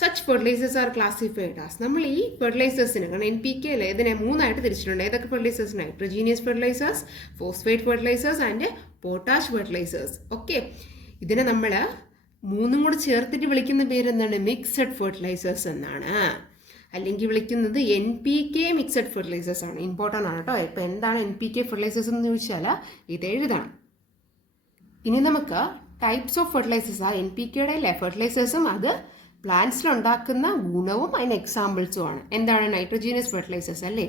Such fertilisers are classified as. നമ്മൾ ഈ ഫെർട്ടിലൈസേഴ്സിന്, കാരണം NPK അല്ലേ, ഇതിനെ 3ആയിട്ട് തിരിച്ചിട്ടുണ്ട്. ഏതൊക്കെ fertilisers, nitrogenous fertilisers, phosphate fertilisers and potash fertilisers. Okay, ഇതിനെ നമ്മൾ മൂന്നും കൂടെ ചേർത്തിട്ട് വിളിക്കുന്ന പേരെന്താണ്? മിക്സഡ് ഫെർട്ടിലൈസേഴ്സ് എന്നാണ്. അല്ലെങ്കിൽ വിളിക്കുന്നത് NPK മിക്സഡ് ഫെർട്ടിലൈസേഴ്സ് ആണ്. ഇമ്പോർട്ടൻ്റ് ആണ് കേട്ടോ. ഇപ്പം എന്താണ് NPK ഫെർട്ടിലൈസേഴ്സ് എന്ന് ചോദിച്ചാൽ ഇത് എഴുതണം. ഇനി നമുക്ക് ടൈപ്സ് ഓഫ് ഫെർട്ടിലൈസേഴ്സ്, ആ NPKയുടെ ഫെർട്ടിലൈസേഴ്സും അത് പ്ലാന്റ്സിലുണ്ടാക്കുന്ന ഗുണവും അതിന് എക്സാമ്പിൾസും ആണ്. എന്താണ്? നൈട്രോജീനിയസ് ഫെർട്ടിലൈസേഴ്സ് അല്ലേ,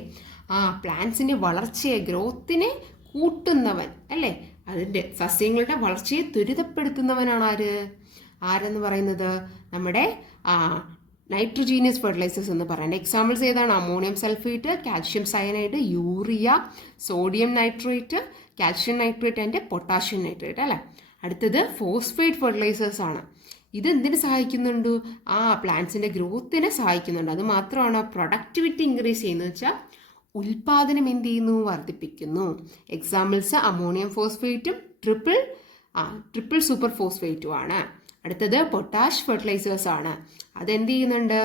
പ്ലാന്റ്സിൻ്റെ വളർച്ചയെ, ഗ്രോത്തിനെ കൂട്ടുന്നവൻ അല്ലേ, അതിൻ്റെ സസ്യങ്ങളുടെ വളർച്ചയെ ത്വരിതപ്പെടുത്തുന്നവനാണ് ആരെന്ന് പറയുന്നത്? നമ്മുടെ നൈട്രോജീനിയസ് ഫെർട്ടിലൈസേഴ്സ് എന്ന് പറയുന്നത്. എക്സാമ്പിൾസ് ഏതാണ്? Ammonium sulphate, calcium cyanide, urea, sodium nitrate, calcium nitrate and potassium nitrate അല്ലേ. അടുത്തത് ഫോസ്ഫേറ്റ് ഫെർട്ടിലൈസേഴ്സ് ആണ്. ഇത് എന്തിനു സഹായിക്കുന്നുണ്ട്? പ്ലാന്റ്സിൻ്റെ ഗ്രോത്തിനെ സഹായിക്കുന്നുണ്ട്. അത് മാത്രമാണ് പ്രൊഡക്ടിവിറ്റി ഇൻക്രീസ് ചെയ്യുന്നത് വെച്ചാൽ ഉൽപാദനം എന്ത് ചെയ്യുന്നു? വർദ്ധിപ്പിക്കുന്നു. എക്സാമ്പിൾസ് അമോണിയം ഫോസ്ഫേറ്റും ട്രിപ്പിൾ സൂപ്പർ ഫോസ്ഫേറ്റും ആണ്. അടുത്തത് പൊട്ടാഷ് ഫെർട്ടിലൈസേഴ്സ് ആണ്. അതെന്ത് ചെയ്യുന്നുണ്ട്?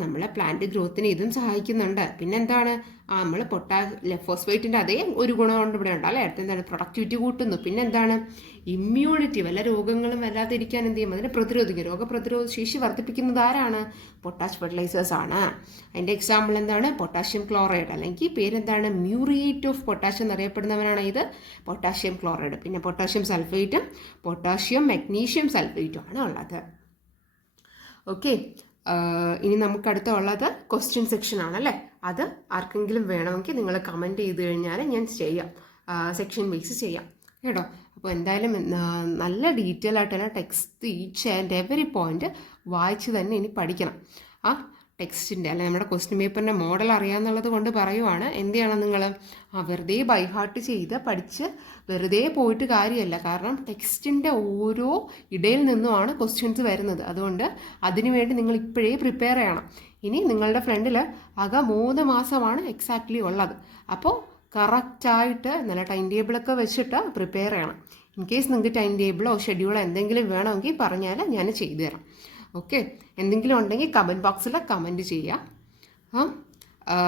നമ്മളെ പ്ലാന്റ് ഗ്രോത്തിന് ഇതും സഹായിക്കുന്നുണ്ട്. പിന്നെന്താണ്? നമ്മൾ ഫോസ്ഫേറ്റിൻ്റെ അതേ ഒരു ഗുണം കൊണ്ട് ഇവിടെ ഉണ്ട് അല്ലേ. അടുത്തെന്താണ്? പ്രൊഡക്ടിവിറ്റി കൂട്ടുന്നു. പിന്നെന്താണ്? ഇമ്മ്യൂണിറ്റി, വല്ല രോഗങ്ങളും വരാതിരിക്കാൻ എന്ത് ചെയ്യും? അതിനെ പ്രതിരോധിക്കും. രോഗപ്രതിരോധ ശേഷി വർദ്ധിപ്പിക്കുന്നത് ആരാണ്? പൊട്ടാഷ് ഫെർട്ടിലൈസേഴ്സ് ആണ്. അതിൻ്റെ എക്സാമ്പിൾ എന്താണ്? പൊട്ടാഷ്യം ക്ലോറൈഡ്, അല്ലെങ്കിൽ പേരെന്താണ്? മ്യൂറിയേറ്റ് ഓഫ് പൊട്ടാഷ്യം എന്നറിയപ്പെടുന്നവനാണ് ഇത് പൊട്ടാഷ്യം ക്ലോറൈഡ്. പിന്നെ പൊട്ടാഷ്യം സൾഫേറ്റും പൊട്ടാഷ്യം മഗ്നീഷ്യം സൾഫേറ്റും ആണ് ഉള്ളത്. ഓക്കെ, ഇനി നമുക്ക് അടുത്തുള്ളത് ക്വസ്റ്റ്യൻ സെക്ഷൻ ആണല്ലേ. അത് ആർക്കെങ്കിലും വേണമെങ്കിൽ നിങ്ങൾ കമൻറ്റ് ചെയ്ത് കഴിഞ്ഞാൽ ഞാൻ ചെയ്യാം, സെക്ഷൻ ബേസ് ചെയ്യാം കേട്ടോ. അപ്പോൾ എന്തായാലും നല്ല ഡീറ്റെയിൽ ആയിട്ട് തന്നെ text each and every point വായിച്ച് തന്നെ ഇനി പഠിക്കണം. ടെക്സ്റ്റിൻ്റെ അല്ലെ നമ്മുടെ ക്വസ്റ്റ്യൻ പേപ്പറിൻ്റെ മോഡൽ അറിയാമെന്നുള്ളത് കൊണ്ട് പറയുവാണ്. എന്ത് ചെയ്യണം നിങ്ങൾ? വെറുതെ ബൈഹാർട്ട് ചെയ്ത് പഠിച്ച് വെറുതെ പോയിട്ട് കാര്യമല്ല. കാരണം ടെക്സ്റ്റിൻ്റെ ഓരോ ഇടയിൽ നിന്നുമാണ് ക്വസ്റ്റ്യൻസ് വരുന്നത്. അതുകൊണ്ട് അതിനുവേണ്ടി നിങ്ങൾ ഇപ്പോഴേ പ്രിപ്പയർ ചെയ്യണം. ഇനി നിങ്ങളുടെ ഫ്രണ്ടിൽ ആകെ 3 മാസമാണ് എക്സാക്ട്ലി ഉള്ളത്. അപ്പോൾ കറക്റ്റായിട്ട് നല്ല ടൈം ടേബിളൊക്കെ വെച്ചിട്ട് പ്രിപ്പയർ ചെയ്യണം. ഇൻ കേസ് നിങ്ങൾക്ക് ടൈം ടേബിളോ ഷെഡ്യൂളോ എന്തെങ്കിലും വേണമെങ്കിൽ പറഞ്ഞാൽ ഞാൻ ചെയ്തു തരാം. ഓക്കെ, എന്തെങ്കിലും ഉണ്ടെങ്കിൽ കമൻറ്റ് ബോക്സിൽ കമൻറ്റ് ചെയ്യാം.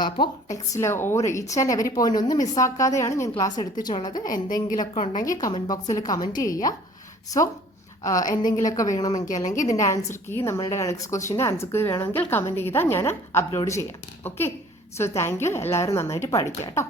അപ്പോൾ ടെക്സ്റ്റിൽ ഈച്ച് ആൻഡ് എവരി പോയിന്റ് ഒന്നും മിസ്സാക്കാതെയാണ് ഞാൻ ക്ലാസ് എടുത്തിട്ടുള്ളത്. എന്തെങ്കിലുമൊക്കെ ഉണ്ടെങ്കിൽ കമൻറ്റ് ബോക്സിൽ കമൻറ്റ് ചെയ്യുക. സോ എന്തെങ്കിലുമൊക്കെ വേണമെങ്കിൽ, അല്ലെങ്കിൽ ഇതിൻ്റെ ആൻസർ കീ, നമ്മളുടെ നെക്സ്റ്റ് ക്വസ്റ്റ്യൻ്റെ ആൻസർ കീ വേണമെങ്കിൽ കമൻറ്റ് ചെയ്താൽ ഞാൻ അപ്ലോഡ് ചെയ്യാം. Okay, so thank you. എല്ലാവരും നന്നായിട്ട് പഠിക്കുക കേട്ടോ.